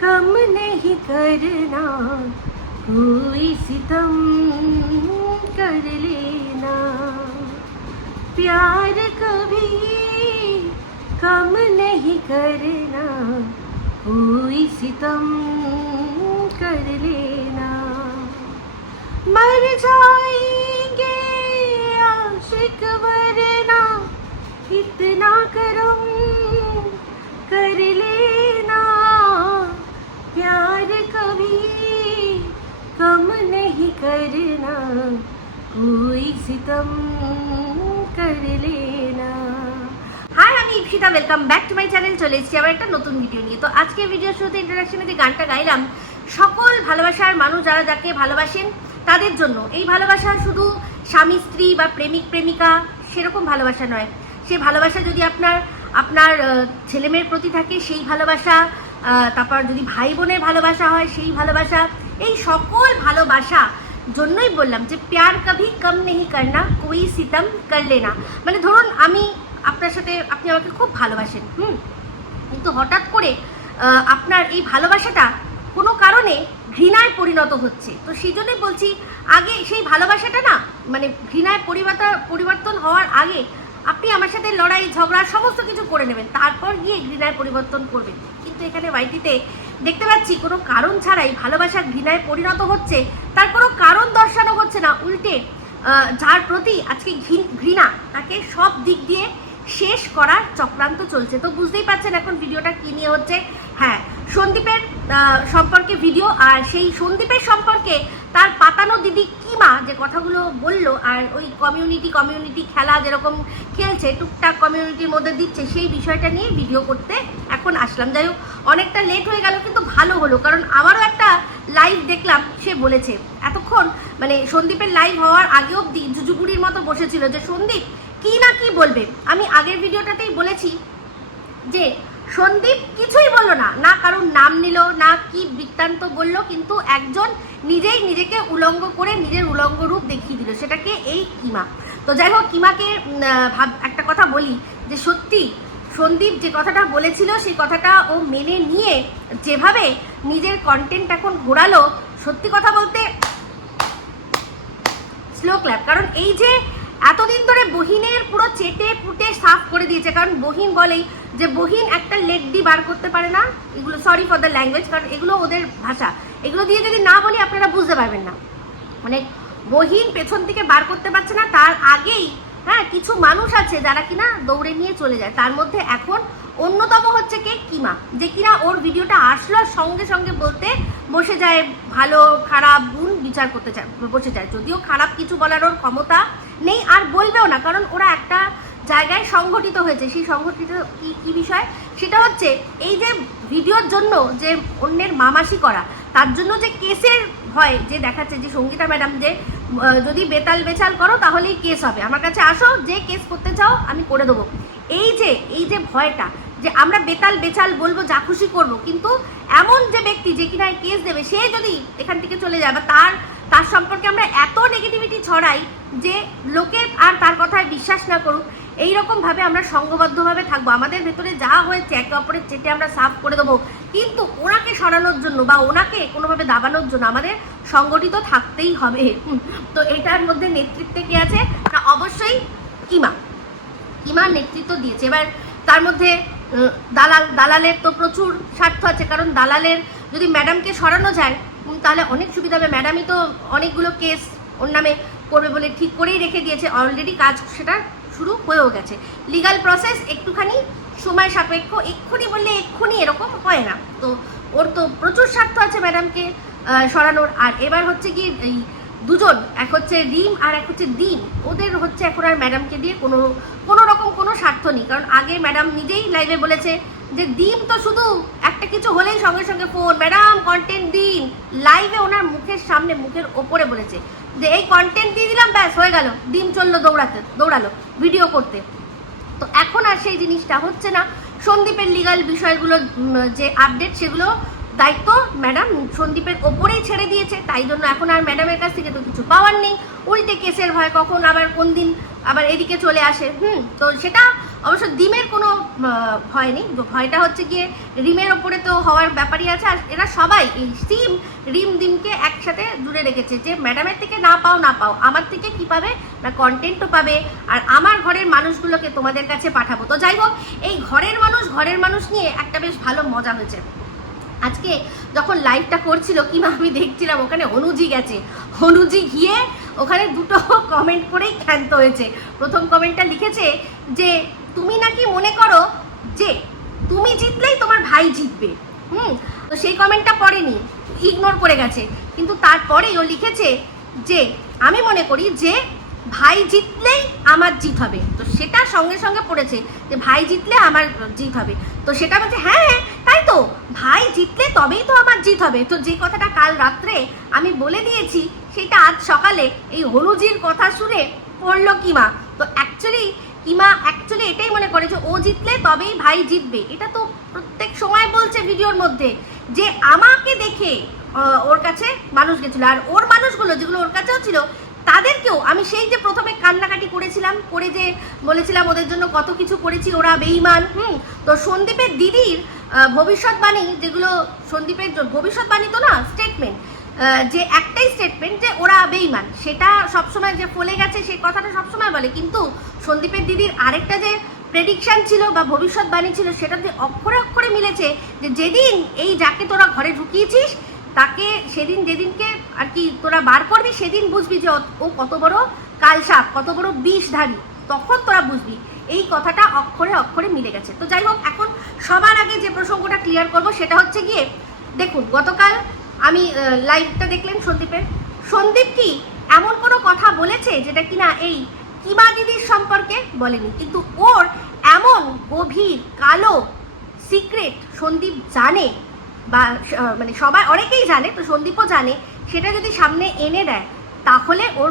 कम नहीं करना, कोई सितम कर लेना, प्यार कभी कम नहीं करना, कोई सितम कर लेना, मर जाएंगे आशिक वरना, इतना करम कर लेना, प्यार कभी कम नहीं करना, कोई सितम कर लेना। হাই, আমি Ipsita, welcome back to my channel. চলে এসেছি আবার একটা নতুন ভিডিও নিয়ে। তো আজকে ভিডিওর শুরুতে ইন্ট্রোডাকশনে যে গানটা গাইলাম, সকল ভালোবাসার মানুষ যারা যাকে ভালোবাসেন তাদের জন্য। এই ভালোবাসা শুধু স্বামী স্ত্রী বা প্রেমিক প্রেমিকা সেরকম ভালোবাসা নয়। সেই ভালোবাসা যদি আপনার ছেলেমেয়ের প্রতি থাকে সেই ভালোবাসা, তারপর যদি ভাই বোনের ভালোবাসা হয় সেই ভালোবাসা, এই সকল ভালোবাসা জন্যই বললাম যে প্যার কভি কম নেহি করনা, কোই সিতম কর লেনা। মানে ধরুন আমি আপনার সাথে, আপনি আমাকে খুব ভালোবাসেন, কিন্তু হঠাৎ করে আপনার এই ভালোবাসাটা কোনো কারণে ঘৃণায় পরিণত হচ্ছে। তো সেই জন্যই বলছি, আগে সেই ভালোবাসাটা না, মানে ঘৃণায় পরিবর্তন হওয়ার আগে আপনি আমার সাথে লড়াই ঝগড়া সমস্ত কিছু করে নেবেন, তারপর গিয়ে ঘৃণায় পরিবর্তন করবেন। কিন্তু এখানে ওয়াইটিতে দেখতে পাচ্ছি কোনো কারণ ছাড়াই ভালোবাসা ঘৃণায় পরিণত হচ্ছে, তার কোনো কারণ দর্শানো হচ্ছে না, উল্টে যার প্রতি আজকে ঘৃণা তাকে সব দিক দিয়ে শেষ করার চক্রান্ত চলছে। তো বুঝতেই পারছেন এখন ভিডিওটা কী নিয়ে হচ্ছে। হ্যাঁ, সন্দীপের সম্পর্কে ভিডিও, আর সেই সন্দীপের সম্পর্কে তার পাতানো দিদি কিমা যে কথাগুলো বললো, আর ওই কমিউনিটি খেলা যেরকম খেলছে, টুকটাক কমিউনিটির মধ্যে দিচ্ছে, সেই বিষয়টা নিয়ে ভিডিও করতে এখন আসলাম। যাই হোক, অনেকটা লেট হয়ে গেল, কিন্তু ভালো হলো, কারণ আমারও একটা লাইভ দেখলাম, সে বলেছে এতক্ষণ, মানে সন্দীপের লাইভ হওয়ার আগে অবধি জুজুবুড়ির মতো বসেছিল যে সন্দীপ কি না কি বলবে। আমি আগের ভিডিওটাতেই বলেছি যে সন্দীপ কিছুই বললো না, না কারণ নাম নিল, না কি বৃত্তান্ত বললো, কিন্তু একজন নিজেই নিজেকে উলঙ্গ করে নিজের উলঙ্গ রূপ দেখিয়ে দিল, সেটাকে এই কিমা। তো যাই হোক, কিমাকে একটা কথা বলি যে সত্যি সন্দীপ যে কথাটা বলেছিল সেই কথাটা ও মেনে নিয়ে যেভাবে নিজের কন্টেন্ট এখন ঘোরালো, সত্যি কথা বলতে স্লো ক্ল্যাপ। কারণ এই যে এতদিন ধরে বহিনের পুরো চেটে পুটে সাফ করে দিয়েছে, কারণ বহিন বলেই যে বহিন একটা লেডি বার করতে পারে না, এগুলো সরি ফর দ্য ল্যাঙ্গুয়েজ, কারণ এগুলো ওদের ভাষা, এগুলো দিয়ে যদি না বলি আপনারা বুঝতে পারবেন না। মানে বহিন পেছন থেকে বার করতে পারছে না, তার আগেই হ্যাঁ কিছু মানুষ আছে যারা কিনা দৌড়ে নিয়ে চলে যায়। তার মধ্যে এখন অন্যতম হচ্ছে কে, কিমা, যে কিনা ওর ভিডিওটা আসলো সঙ্গে সঙ্গে বলতে বসে যায়, ভালো খারাপ গুণ বিচার করতে চায় বসে যায়। যদিও খারাপ কিছু বলার ওর ক্ষমতা নেই, আর বলবেও না, কারণ ওরা একটা জায়গায় সংগঠিত হয়েছে। সেই সংগঠিত কি বিষয়, সেটা হচ্ছে এই যে ভিডিওর জন্য যে অন্যের মামাসি করা, তার জন্য যে কেসের ভয় যে দেখাচ্ছে, যে সঙ্গীতা ম্যাডাম যে যদি বেতাল বেচাল করো তাহলেই কেস হবে, আমার কাছে আসো, যে কেস করতে চাও আমি করে দেবো। এই যে ভয়টা, যে আমরা বেতাল বেচাল বলবো, যা খুশি করবো, কিন্তু এমন যে ব্যক্তি যে কিনা কেস দেবে, সে যদি এখান থেকে চলে যায় বা তার সম্পর্কে আমরা এত নেগেটিভিটি ছড়াই যে লোকে আর তার কথায় বিশ্বাস না করুক, এইরকমভাবে আমরা সংঘবদ্ধভাবে থাকবো। আমাদের ভেতরে যা হয়েছে একে অপরের চেটে আমরা সাফ করে দেবো, কিন্তু ওনাকে সরানোর জন্য বা ওনাকে কোনোভাবে দাবানোর জন্য আমাদের সংগঠিত থাকতেই হবে। তো এটার মধ্যে নেতৃত্বে কে আছে না, অবশ্যই কিমার নেতৃত্ব দিয়েছে। এবার তার মধ্যে দালালের তো প্রচুর স্বার্থ আছে, কারণ দালালের যদি ম্যাডামকে সরানো যায় তাহলে অনেক সুবিধা হবে। ম্যাডামই তো অনেকগুলো কেস ওর নামে করবে বলে ঠিক করেই রেখে দিয়েছে, অলরেডি কাজ সেটা শুরু হয়েও গেছে। লিগাল প্রসেস একটুখানি সময় সাপেক্ষ, এক্ষুনি বললে এক্ষুনি এরকম হয় না। তো ওর তো প্রচুর স্বার্থ আছে ম্যাডামকে সরানোর। আর এবার হচ্ছে কি, এই দুজন, এক হচ্ছে রিম আর এক হচ্ছে দিন, ওদের হচ্ছে এখন আর ম্যাডামকে দিয়ে কোনো রকম কোনো স্বার্থ নেই। কারণ আগে ম্যাডাম নিজেই লাইভে বলেছে যে ডিম তো শুধু একটা কিছু হলেই সঙ্গে সঙ্গে ফোন, ম্যাডাম কন্টেন্ট দিন, লাইভে ওনার মুখের সামনে মুখের ওপরে বলেছে যে এই কন্টেন্ট দিয়ে দিলাম, ব্যাস হয়ে গেল, ডিম চললো দৌড়ালো ভিডিও করতে। তো এখন আর সেই জিনিসটা হচ্ছে না। সন্দীপের লিগাল বিষয়গুলো যে আপডেট, সেগুলো দায়িত্ব ম্যাডাম সন্দীপের ওপরেই ছেড়ে দিয়েছে, তাই জন্য এখন আর ম্যাডামের কাছ থেকে তো কিছু পাওয়ার নেই, উল্টে কেসের ভয় কখন আবার কোন দিন আবার এদিকে চলে আসে। তো সেটা অবশ্য ডিমের কোনো ভয় নেই, ভয়টা হচ্ছে গিয়ে রিমের ওপরে তো হওয়ার ব্যাপারই আছে। আর এরা সবাই এই সিম রিম ডিমকে একসাথে জুড়ে রেখেছে যে ম্যাডামের থেকে না পাও আমার থেকে কি পাবে না কন্টেন্টও পাবে, আর আমার ঘরের মানুষগুলোকে তোমাদের কাছে পাঠাবো। তো যাই হোক, এই ঘরের মানুষ নিয়ে একটা বেশ ভালো মজা হয়েছে। আজকে যখন লাইভটা করছিল কিংবা আমি দেখছিলাম ওখানে অনুজি গেছে, অনুজি গিয়ে ওখানে দুটো কমেন্ট করেই ক্ষান্ত হয়েছে। প্রথম কমেন্টটা লিখেছে যে তুমি নাকি মনে করো যে তুমি জিতলেই তোমার ভাই জিতবে। তো সেই কমেন্টটা পড়েনি, ইগনোর করে গেছে, কিন্তু তারপরেই ও লিখেছে যে আমি মনে করি যে ভাই জিতলেই আমার জিত হবে। তো সেটা সঙ্গে সঙ্গে পড়েছে যে ভাই জিতলে আমার জিত হবে। তো সেটা বলছে হ্যাঁ তাই তো, ভাই জিতলে তবেই তো আমার জিত হবে। তো যে কথাটা কাল রাত্রে আমি বলে দিয়েছি সেটা আজ সকালে এই হলুজির কথা শুনে পড়লো কিমা। তো কিমা অ্যাকচুয়ালি এটাই মনে করে যে ও জিতলে তবেই ভাই জিতবে। এটা তো প্রত্যেক সময় বলছে ভিডিওর মধ্যে যে আমাকে দেখে ওর কাছে মানুষ গেছিল, আর ওর মানুষগুলো যেগুলো ওর কাছেও ছিল তাদেরকেও আমি সেই যে প্রথমে কান্নাকাটি করেছিলাম, করে যে বলেছিলাম ওদের জন্য কত কিছু করেছি, ওরা বেঈমান। তো সন্দীপের দিদির ভবিষ্যৎবাণী, যেগুলো সন্দীপের ভবিষ্যৎবাণী তো না, স্টেটমেন্ট, যে একটাই স্টেটমেন্ট যে ওরা বেঈমান, সেটা সবসময় যে ফলে গেছে সেই কথাটা সবসময় বলে। কিন্তু সন্দীপের দিদির আরেকটা যে প্রেডিকশন ছিল বা ভবিষ্যৎবাণী ছিল সেটাতে অক্ষরে অক্ষরে মিলেছে যে যেদিন এই যাকে তোরা ঘরে ঢুকিয়েছিস তাকে যেদিনকে আর কি তোরা বার করবি সেদিন বুঝবি যে ও কত বড় কালসাপ, কত বড় বিষধারী, তখন তোরা বুঝবি। এই কথাটা অক্ষরে অক্ষরে মিলে গেছে। তো যাই হোক, এখন সবার আগে যে প্রসঙ্গটা ক্লিয়ার করব সেটা হচ্ছে গিয়ে দেখুন, গতকাল আমি লাইভটা দেখলেন সন্দীপ কি এমন কোনো কথা বলেছে যেটা কিনা এই কিমা দিদির সম্পর্কে বলেনি, কিন্তু ওর এমন গভীর কালো সিক্রেট সন্দীপ জানে, বা মানে সবাই অনেকেই জানে, তো সন্দীপও জানে, সেটা যদি সামনে এনে দেয় তাহলে ওর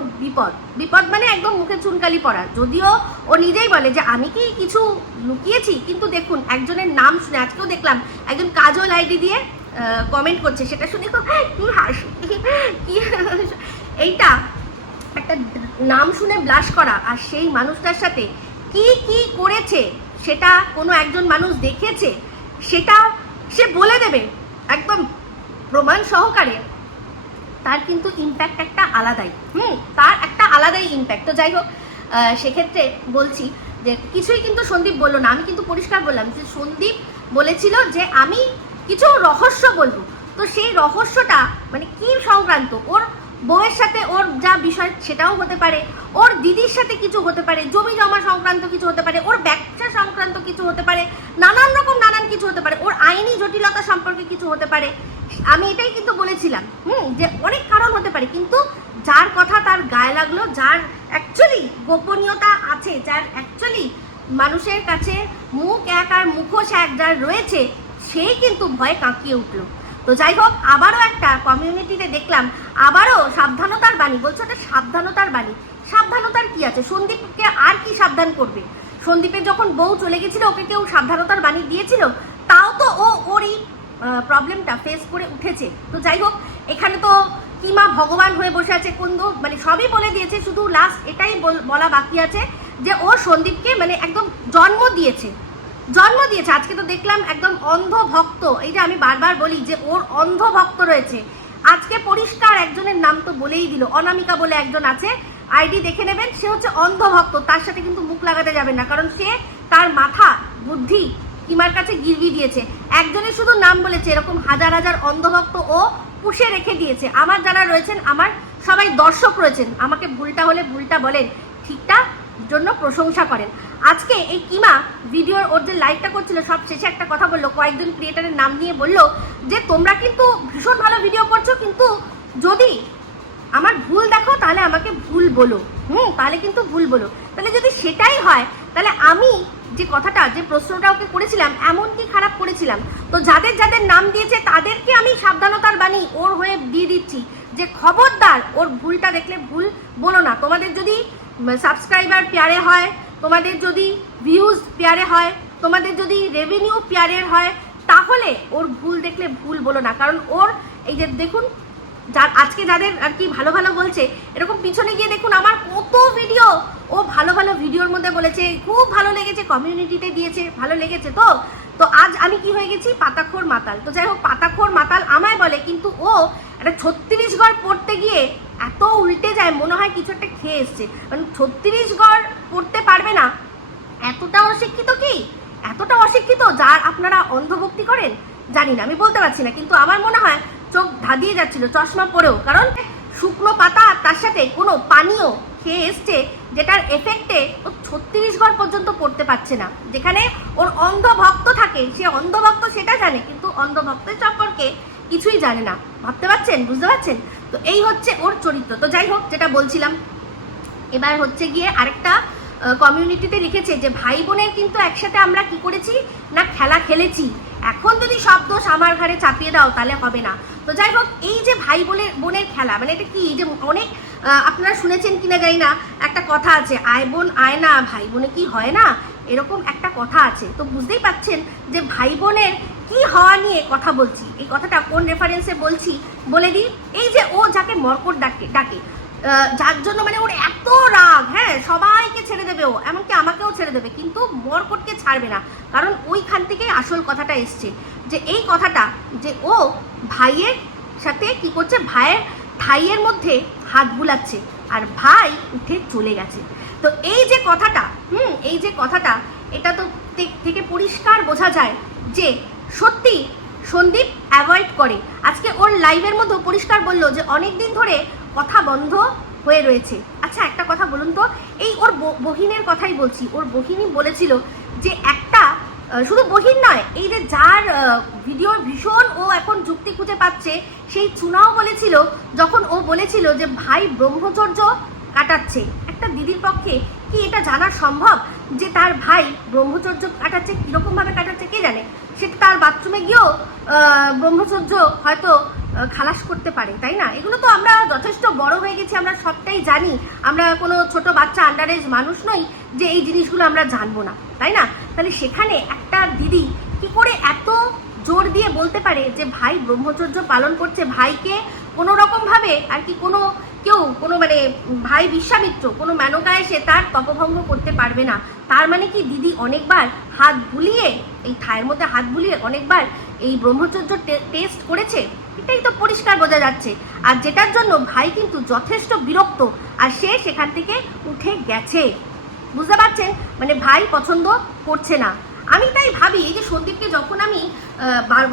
বিপদ মানে একদম মুখে চুনকালি পড়া। যদিও ও নিজেই বলে যে আমি কি কিছু লুকিয়েছি, কিন্তু দেখুন একজনের নাম শুনে, আজকেও দেখলাম একজন কাজল আইডি দিয়ে কমেন্ট করছে, সেটা শুনে কি হাসি, এইটা একটা নাম শুনে ব্লাশ করা, আর সেই মানুষটার সাথে কি কি করেছে সেটা কোনো একজন মানুষ দেখেছে, সেটা সে বলে দেবে একদম প্রমাণ সহকারে। তার কিন্তু ইম্প্যাক্ট একটা আলাদাই, তার একটা আলাদাই ইম্প্যাক্ট। তো যাই হোক, সেক্ষেত্রে বলছি যে কিছুই কিন্তু সন্দীপ বললো না, আমি কিন্তু পরিষ্কার বললাম যে সন্দীপ বলেছিল যে আমি কিছু রহস্য বলবো। তো সেই রহস্যটা মানে কি সংক্রান্ত, ওর বউয়ের সাথে ওর যা বিষয় সেটাও হতে পারে, ওর দিদির সাথে কিছু হতে পারে, জমি জমা সংক্রান্ত কিছু হতে পারে, ওর ব্যবসা সংক্রান্ত কিছু হতে পারে, নানান কিছু হতে পারে, ওর আইনি জটিলতা সম্পর্কে কিছু হতে পারে। আমি এটাই কিন্তু বলেছিলাম যে অনেক কারণ হতে পারে, কিন্তু যার কথা তার গায়ে লাগলো, যার অ্যাকচুয়ালি গোপনীয়তা আছে, যার অ্যাকচুয়ালি মানুষের কাছে মুখ এক আর মুখোশ এক যার রয়েছে, সেই কিন্তু ভয়ে কাঁকিয়ে উঠলো। তো যাই হোক, আবারও একটা কমিউনিটিতে দেখলাম আবারও সাবধানতার বাণী বলছে। ওটা সাবধানতার বাণী, সাবধানতার কি আছে? সন্দীপকে আর কি সাবধান করবে? সন্দীপের যখন বউ চলে গেছিল ওকে কেউ সাবধানতার বাণী দিয়েছিল? তাও তো ওর এই প্রবলেমটা ফেস করে উঠেছে। তো যাই হোক, এখানে তো কিমা ভগবান হয়ে বসে আছে, মানে সবই বলে দিয়েছে, শুধু লাস্ট এটাই বলা বাকি আছে যে ও সন্দীপকে মানে একদম জন্ম দিয়েছে। আজকে তো দেখলাম একদম অন্ধ ভক্ত, এই যে আমি বারবার বলি যে ওর অন্ধ ভক্ত রয়েছে। আজকে পরিষ্কার একজনের নাম তো বলেই দিল, অনামিকা বলে একজন আছে, আইডি দেখে নেবেন, সে হচ্ছে অন্ধ ভক্ত। তার সাথে কিন্তু মুখ লাগাতে যাবেন না, কারণ সে তার মাথা বুদ্ধি কিমার কাছে গিরবি দিয়েছে। একজনের শুধু নাম বলেছে, এরকম হাজার হাজার অন্ধভক্ত ও পুষে রেখে দিয়েছে। আমার যারা রয়েছেন, আমার সবাই দর্শক রয়েছেন, আমাকে ভুলটা হলে ভুলটা বলেন, ঠিকটা জন্য প্রশংসা করেন। আজকে এই কিমা ভিডিওর ওর যে লাইভটা করছিল সব শেষে একটা কথা বললো, কয়েকজন ক্রিয়েটারের নাম নিয়ে বললো যে তোমরা কিন্তু ভীষণ ভালো ভিডিও করছো, কিন্তু যদি আমার ভুল দেখো তাহলে আমাকে ভুল বলো, তাহলে কিন্তু ভুল বলো। তাহলে যদি সেটাই হয় তাহলে আমি যে কথাটা, যে প্রশ্নটা ওকে করেছিলাম, এমন কি খারাপ করেছিলাম? তো যাদের যাদের নাম দিয়েছে তাদেরকে আমি সাবধানতার বাণী ওর হয়ে দিয়ে দিচ্ছি যে খবরদার ওর ভুলটা দেখলে ভুল বলো না। তোমাদের যদি সাবস্ক্রাইবার প্যারে হয়, তোমাদের যদি ভিউজ প্যারে হয়, তোমাদের যদি রেভিনিউ প্যারের হয়, তাহলে ওর ভুল দেখলে ভুল বলো না। কারণ ওর এই যে দেখুন, আজকে যাদের আর কি ভালো ভালো বলছে, এরকম পিছনে গিয়ে দেখুন আমার কত ভিডিও ও ভালো ভালো ভিডিওর মধ্যে বলেছে, খুব ভালো লেগেছে, কমিউনিটিতে দিয়েছে, ভালো লেগেছে। তো আজ আমি কি হয়ে গেছি, পাতাখোর মাতাল। তো যাই হোক, পাতাখোর মাতাল আমায় বলে, কিন্তু ও একটা 36 গড় পড়তে গিয়ে এত উল্টে যায়, মনে হয় কিছু একটা খেয়ে এসছে। মানে 36 গড় পড়তে পারবে না, এতটা অশিক্ষিত কি, এতটা অশিক্ষিত যার আপনারা অন্ধভক্তি করেন, জানি না, আমি বলতে পারছি না, কিন্তু আমার মনে হয় চোখ ধাঁধিয়ে যাচ্ছিল চশমা পরেও। কারণ শুকনো পাতা তার সাথে কোনো পানীয় খেয়ে এসছে, যেটার এফেক্টে ও 36 গড় পর্যন্ত পড়তে পারছে না। যেখানে ওর অন্ধভক্ত থাকে, সে অন্ধভক্ত সেটা জানে, কিন্তু অন্ধভক্তের সম্পর্কে কিছুই জানে না। ভাবতে পারছেন, বুঝতে পারছেন? তো এই হচ্ছে ওর চরিত্র। তো যাই হোক, যেটা বলছিলাম, এবার হচ্ছে গিয়ে আরেকটা কমিউনিটিতে লিখেছে যে ভাই বোনের কিন্তু একসাথে আমরা কি করেছি না, খেলা খেলেছি। এখন যদি সব দোষ আমার ঘাড়ে চাপিয়ে দাও তাহলে হবে না। তো যাই হোক, এই যে ভাই বোনের খেলা, মানে এটা কি, যে অনেক আপনারা শুনেছেন কিনা জানি না, একটা কথা আছে, আয় বোন আয় না, ভাই বোনে কি হয় না, এরকম একটা কথা আছে। তো বুঝতেই পাচ্ছেন যে ভাই বোনের কি হওয়া নিয়ে কথা বলছি। এই কথাটা কোন রেফারেন্সে বলছি বলে দিই। এই যে ও যাকে মর্কট ডাকে, যার জন্য মানে ওর এত রাগ, হ্যাঁ, সবাইকে ছেড়ে দেবে ও, এমনকি আমাকেও ছেড়ে দেবে, কিন্তু মর্কটকে ছাড়বে না। কারণ ওইখান থেকেই আসল কথাটা এসছে, যে এই কথাটা যে ও ভাইয়ের সাথে কি করছে, ভাইয়ের থাইয়ের মধ্যে হাত বুলাচ্ছে, আর ভাই উঠে চলে গেছে। তো এই যে কথাটা, এই যে কথাটা, এটা তো থেকে পরিষ্কার বোঝা যায় যে সত্যি সন্দীপ অ্যাভয়েড করে। আজকে ওর লাইভের মধ্যে পরিষ্কার বললো যে অনেক দিন ধরে কথা বন্ধ হয়ে রয়েছে। আচ্ছা, একটা কথা বলুন তো, এই ওর বহিনের কথাই বলছি, ওর বহিনই বলেছিল যে একটা, শুধু বহিন নয়, এই যে যার ভিডিও ভীষণ ও এখন যুক্তি খুঁজে পাচ্ছে, সেই চুনাও বলেছিল, যখন ও বলেছিল যে ভাই ব্রহ্মচর্য কাটাচ্ছে। একটা দিদির পক্ষে কি এটা জানা সম্ভব যে তার ভাই ব্রহ্মচর্য কাটাচ্ছে? কীরকমভাবে কাটাচ্ছে কে জানে, সেটা তার বাথরুমে গিয়েও ব্রহ্মচর্য হয়তো খালাস করতে পারে, তাই না? এগুলো তো আমরা যথেষ্ট বড় হয়ে গেছি, আমরা সবটাই জানি, আমরা কোনো ছোট বাচ্চা আন্ডার এজ মানুষ নই যে এই জিনিসগুলো আমরা জানবো না, তাই না? তাহলে সেখানে একটা দিদি কি করে এত জোর দিয়ে বলতে পারে যে ভাই ব্রহ্মচর্য পালন করছে, ভাইকে কোনো রকমভাবে আর কি কোনো মানে ভাই বিশ্বামিত্র কোনো মেনকা এসে তার তপভঙ্গ করতে পারবে না। তার মানে কি দিদি অনেকবার হাত বুলিয়ে, এই থায়ের মধ্যে হাত বুলিয়ে অনেকবার এই ব্রহ্মচর্য টেস্ট করেছে, এটাই তো পরিষ্কার বোঝা যাচ্ছে। আর যেটার জন্য ভাই কিন্তু যথেষ্ট বিরক্ত, আর সে সেখান থেকে উঠে গেছে। বুঝতে পারছেন? মানে ভাই পছন্দ করছে না। আমি তাই ভাবি, এই যে সন্দীপকে যখন আমি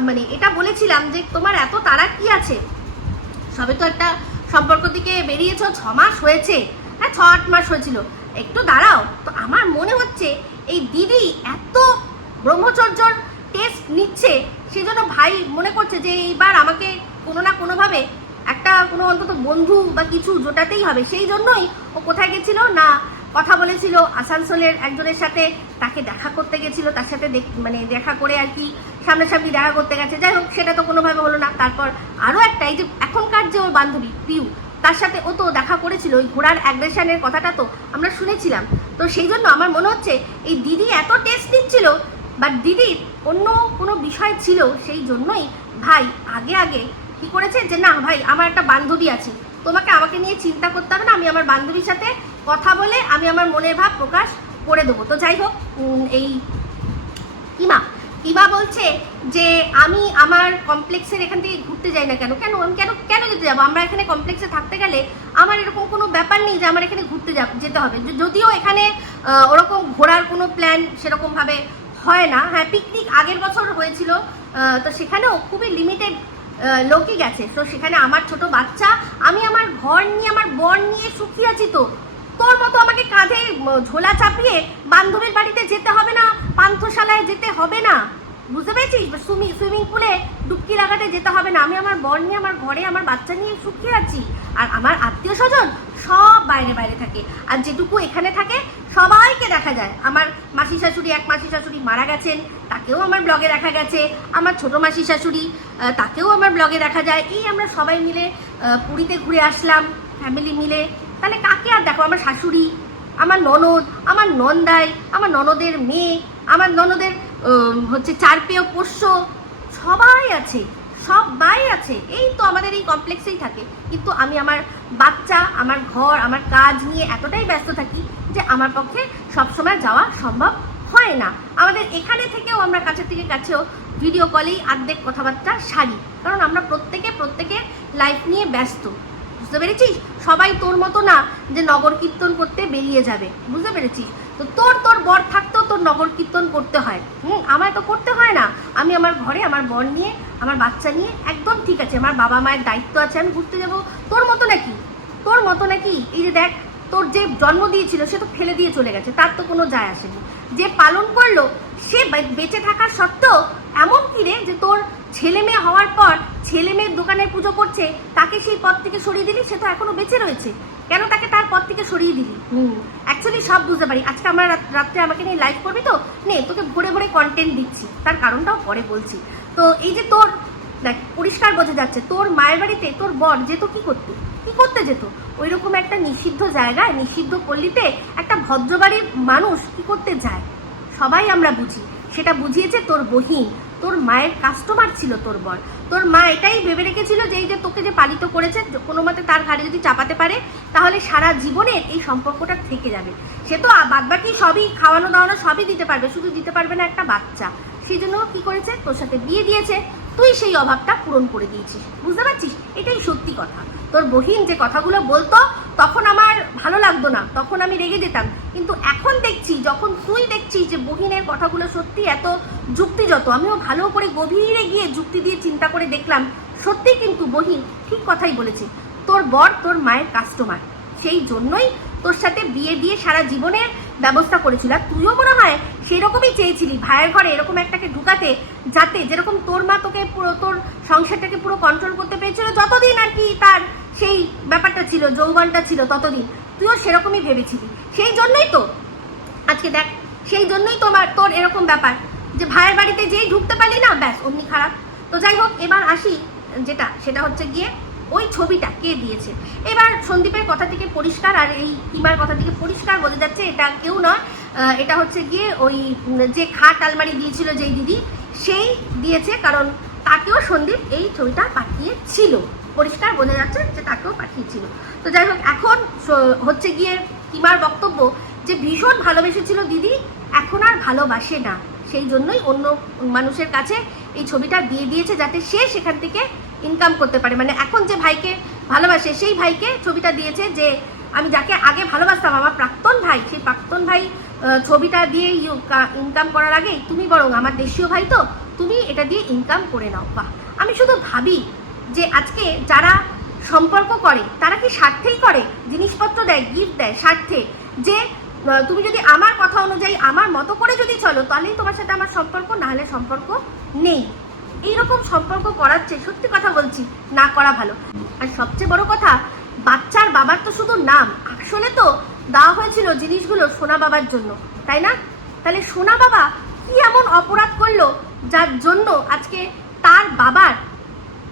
মানে এটা বলেছিলাম যে তোমার এত তাড়া কি আছে, সবে তো একটা সম্পর্ক থেকে বেরিয়েছ, 6 মাস হয়েছে, হ্যাঁ 6-8 মাস হয়েছিল, একটু দাঁড়াও। তো আমার মনে হচ্ছে এই দিদি এত ব্রহ্মচর্যর টেস্ট নিচ্ছে, সেজন্য ভাই মনে করছে যে এইবার আমাকে কোনো না কোনোভাবে একটা কোনো অন্তত বন্ধু বা কিছু জোটাতেই হবে। সেই জন্যই ও কোথায় গেছিল না, কথা বলেছিল আসানসোলের একজনের সাথে, তাকে দেখা করতে গেছিল, তার সাথে মানে দেখা করে আর কি সামনাসামনি দেখা করতে গেছে। যাই হোক, সেটা তো কোনোভাবে হলো না। তারপর আরও একটা, এই যে এখনকার যে ওর বান্ধবী পিউ, তার সাথে ও তো দেখা করেছিল, ওই ঘোড়ার অ্যাগ্রেশনের কথাটা তো আমরা শুনেছিলাম। তো সেই জন্য আমার মনে হচ্ছে এই দিদি এত টেস্ট নিচ্ছিল, বাট দিদির অন্য কোনো বিষয় ছিল, সেই জন্যই ভাই আগে কি করেছে যে না ভাই, আমার একটা বান্ধবী আছে, তোমাকে আমাকে নিয়ে চিন্তা করতে হবে না, আমি আমার বান্ধবীর সাথে কথা বলে আমি আমার মনের ভাব প্রকাশ করে দেবো। তো যাই হোক, এই কিমা বলছে যে আমি আমার কমপ্লেক্সের এখান থেকে ঘুরতে যাই না কেন, কেন যেতে যাবো? আমরা এখানে কমপ্লেক্সে থাকতে গেলে আমার এরকম কোনো ব্যাপার নেই যে আমার এখানে ঘুরতে যেতে হবে। যদিও এখানে ওরকম ঘোরার কোনো প্ল্যান সেরকমভাবে হয় না। হ্যাঁ, পিকনিক আগের বছর হয়েছিল, তো সেখানেও খুবই লিমিটেড লোকই গেছে। তো সেখানে আমার ছোট বাচ্চা, আমি আমার ঘর নিয়ে, আমার বর নিয়ে সুখী আছি। তো তোর মতো আমাকে কাঁধে ঝোলা চাপিয়ে বান্ধবীর বাড়িতে যেতে হবে না, পান্থশালায় যেতে হবে না, বুঝতে পেরেছিস? সুইমিং পুলে ডুবকি লাগাতে যেতে হবে না। আমি আমার বর নিয়ে, আমার ঘরে আমার বাচ্চা নিয়ে সুখী আছি। আর আমার আত্মীয় স্বজন সব বাইরে থাকে, আর যেটুকু এখানে থাকে সবাইকে দেখা যায়। আমার মাসি শাশুড়ি, এক মাসি শাশুড়ি মারা গেছেন, তাকেও আমার ব্লগে দেখা গেছে। আমার ছোট মাসি শাশুড়ি, তাকেও আমার ব্লগে দেখা যায়। এই আমরা সবাই মিলে পুরীতে ঘুরে আসলাম ফ্যামিলি মিলে। তাহলে কাকে আর দেখো? আমার শাশুড়ি, আমার ননদ, আমার নন্দাই, আমার ননদের মেয়ে, আমার ননদের হচ্ছে 4 পেয়ে পোষ্য, সবাই আছে, সবাই আছে, এই তো আমাদের এই কমপ্লেক্সেই থাকে, কিন্তু আমি আমার বাচ্চা, আমার ঘর, আমার কাজ নিয়ে এতটাই ব্যস্ত থাকি যে আমার পক্ষে সবসময় যাওয়া সম্ভব হয় না। আমাদের এখানে থেকেও আমরা কাছের থেকে কাছেও ভিডিও কলেই অর্ধেক কথাবার্তা সারি, কারণ আমরা প্রত্যেকের লাইফ নিয়ে ব্যস্ত। বুঝতে পেরেছিস? সবাই তোর মতো না যে নগর কীর্তন করতে বেরিয়ে যাবে, বুঝতে পেরেছিস? তো তোর বর থাকতেও তোর নগর কীর্তন করতে হয়। আমার তো করতে হয় না, আমি আমার ঘরে আমার বর নিয়ে, আমার বাচ্চা নিয়ে একদম ঠিক আছে, আমার বাবা মায়ের দায়িত্ব আছে, আমি ঘুরতে যাবো। তোর মতো নাকি এই যে দেখ, তোর যে জন্ম দিয়েছিল সে তো ফেলে দিয়ে চলে গেছে, তার তো কোনো যায় আসেনি। যে পালন করলো সে বেঁচে থাকা সত্ত্বেও এমন কি রে যে তোর ছেলে মেয়ে হওয়ার পর ছেলে মেয়ের দোকানে পুজো করছে, তাকে সেই পথ থেকে সরিয়ে দিলি, সে তো এখনো বেঁচে রয়েছে, কেন তাকে তার পথ থেকে সরিয়ে দিলি? অ্যাকচুয়ালি সব বুঝতে পারি। আজকে আমরা রাত্রে আমাকে নিয়ে লাইভ করবি তো, নে তোকে ভরে ভরে কন্টেন্ট দিচ্ছি, তার কারণটাও পরে বলছি। তো এই যে তোর দেখ পরিষ্কার বোঝা যাচ্ছে তোর মায়ের বাড়িতে তোর বর যেত কি করতে যেত, ওই রকম একটা নিষিদ্ধ জায়গায়, নিষিদ্ধ পল্লীতে একটা ভদ্রবাড়ির মানুষ কি করতে যায় সবাই আমরা বুঝি। সেটা বুঝিয়েছে তোর বহিন, তোর মায়ের কাস্টমার ছিল তোর বর। তোর মা এটাই ভেবে রেখেছিল যে এই যে তোকে যে পালিত করেছে, কোনো মতে তার ঘাড়ে যদি চাপাতে পারে তাহলে সারা জীবনের এই সম্পর্কটা থেকে যাবে। সে তো বাদবাকি সবই খাওয়ানো দাওয়ানো সবই দিতে পারবে, শুধু দিতে পারবে না একটা বাচ্চা। সেই জন্য কি করেছে, তোর সাথে বিয়ে দিয়েছে, তুই সেই অভাবটা পূরণ করে দিয়েছিস। বুঝতে পারছিস? এটাই সত্যি কথা। তোর বহিন যে কথাগুলো বলতো তখন আমার ভালো লাগতো না, তখন আমি রেগে যেতাম, কিন্তু এখন দেখছি, যখন তুই দেখছিস যে বহিনের কথাগুলো সত্যি এত যুক্তিযত, আমিও ভালো করে গভীরে গিয়ে যুক্তি দিয়ে চিন্তা করে দেখলাম সত্যি কিন্তু বহিন ঠিক কথাই বলেছে। তোর বর তোর মায়ের কাস্টমার, সেই জন্যই তোর সাথে বিয়ে দিয়ে সারা জীবনের ব্যবস্থা করেছিল। আর তুইও মনে হয় সেরকমই চেয়েছিলি ভাইয়ের ঘরে এরকম একটাকে ঢুকাতে, যাতে যেরকম তোর মা তোকে পুরো তোর সংসারটাকে পুরো কন্ট্রোল করতে পেরেছিল যতদিন আর কি তার সেই ব্যাপারটা ছিল, যৌবনটা ছিল, ততদিন তুইও সেরকমই ভেবেছিলি। সেই জন্যই তো আজকে দেখ, সেই জন্যই তোর এরকম ব্যাপার যে ভাইয়ের বাড়িতে যেই ঢুকতে পারলি না, ব্যাস অমনি খারাপ। তো যাই হোক, এবার আসি সেটা হচ্ছে গিয়ে ওই ছবিটা কে দিয়েছে। এবার সন্দীপের কথা থেকে পরিষ্কার, আর এই কিমার কথা থেকে পরিষ্কার বোঝা যাচ্ছে এটা কেউ নয়, এটা হচ্ছে গিয়ে ওই যে খাট আলমারি দিয়েছিল যেই দিদি, সেই দিয়েছে, কারণ তাকেও সন্দীপ এই ছবিটা পাঠিয়েছিল, পরিষ্কার বোঝা যাচ্ছে যে তাকেও পাঠিয়েছিল। তো যাই হোক, এখন হচ্ছে গিয়ে কিমার বক্তব্য যে ভীষণ ভালোবেসেছিল দিদি, এখন আর ভালোবাসে না, সেই জন্যই অন্য মানুষের কাছে এই ছবিটা দিয়ে দিয়েছে যাতে সে সেখান থেকে ইনকাম করতে পারে। মানে এখন যে ভাইকে ভালোবাসে সেই ভাইকে ছবিটা দিয়েছে, যে আমি যাকে আগে ভালোবাসতাম আমার প্রাক্তন ভাই, সেই প্রাক্তন ভাই ছবিটা দিয়ে ইনকাম করার আগে তুমি বরং আমার দেশীয় ভাই, তো তুমি এটা দিয়ে ইনকাম করে নাও। বাহ! আমি শুধু ভাবি যে আজকে যারা সম্পর্ক করে তারা কি স্বার্থেই করে, জিনিসপত্র দেয়, গিফট দেয় স্বার্থে, যে তুমি যদি আমার কথা অনুযায়ী আমার মতো করে যদি চলো তাহলেই তোমার সাথে আমার সম্পর্ক, না হলে সম্পর্ক নেই। এইরকম সম্পর্ক করার চেয়ে সত্যি কথা বলছি না করা ভালো। আর সবচেয়ে বড় কথা, বাচ্চার বাবার তো শুধু নাম, আসলে তো দেওয়া হয়েছিল জিনিসগুলো সোনা বাবার জন্য, তাই না? তাহলে সোনা বাবা কি এমন অপরাধ করলো যার জন্য আজকে তার বাবার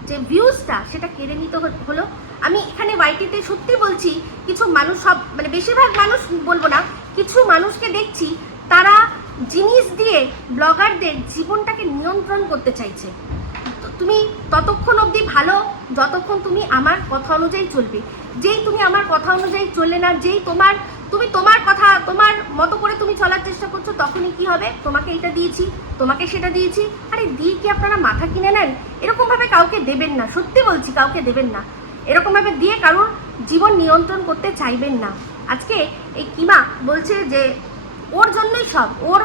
যে ভিউজটা সেটা কেড়ে নিতে হলো? আমি এখানে ওয়াইটিতে সত্যি বলছি, কিছু মানুষ, সব মানে বেশিরভাগ মানুষ বলবো না, কিছু মানুষকে দেখছি তারা জিনিস দিয়ে ব্লগারদের জীবনটাকে নিয়ন্ত্রণ করতে চাইছে। তুমি ততক্ষণ অবধি ভালো যতক্ষণ তুমি আমার কথা অনুযায়ী চলবে, যেই তুমি আমার কথা অনুযায়ী চললে না, যেই তুমি তোমার কথা তোমার মতো করে তুমি চলার চেষ্টা করছো, তখনই কি হবে, তোমাকে এটা দিয়েছি, তোমাকে সেটা দিয়েছি, আরে দিয়ে কি আপনারা মাথা কিনে নেন? এরকমভাবে কাউকে দেবেন না, সত্যি বলছি, কাউকে দেবেন না, এরকমভাবে দিয়ে কারোর জীবন নিয়ন্ত্রণ করতে চাইবেন না। আজকে এই কিমা বলছে যে ওর জন্যই সব, ওর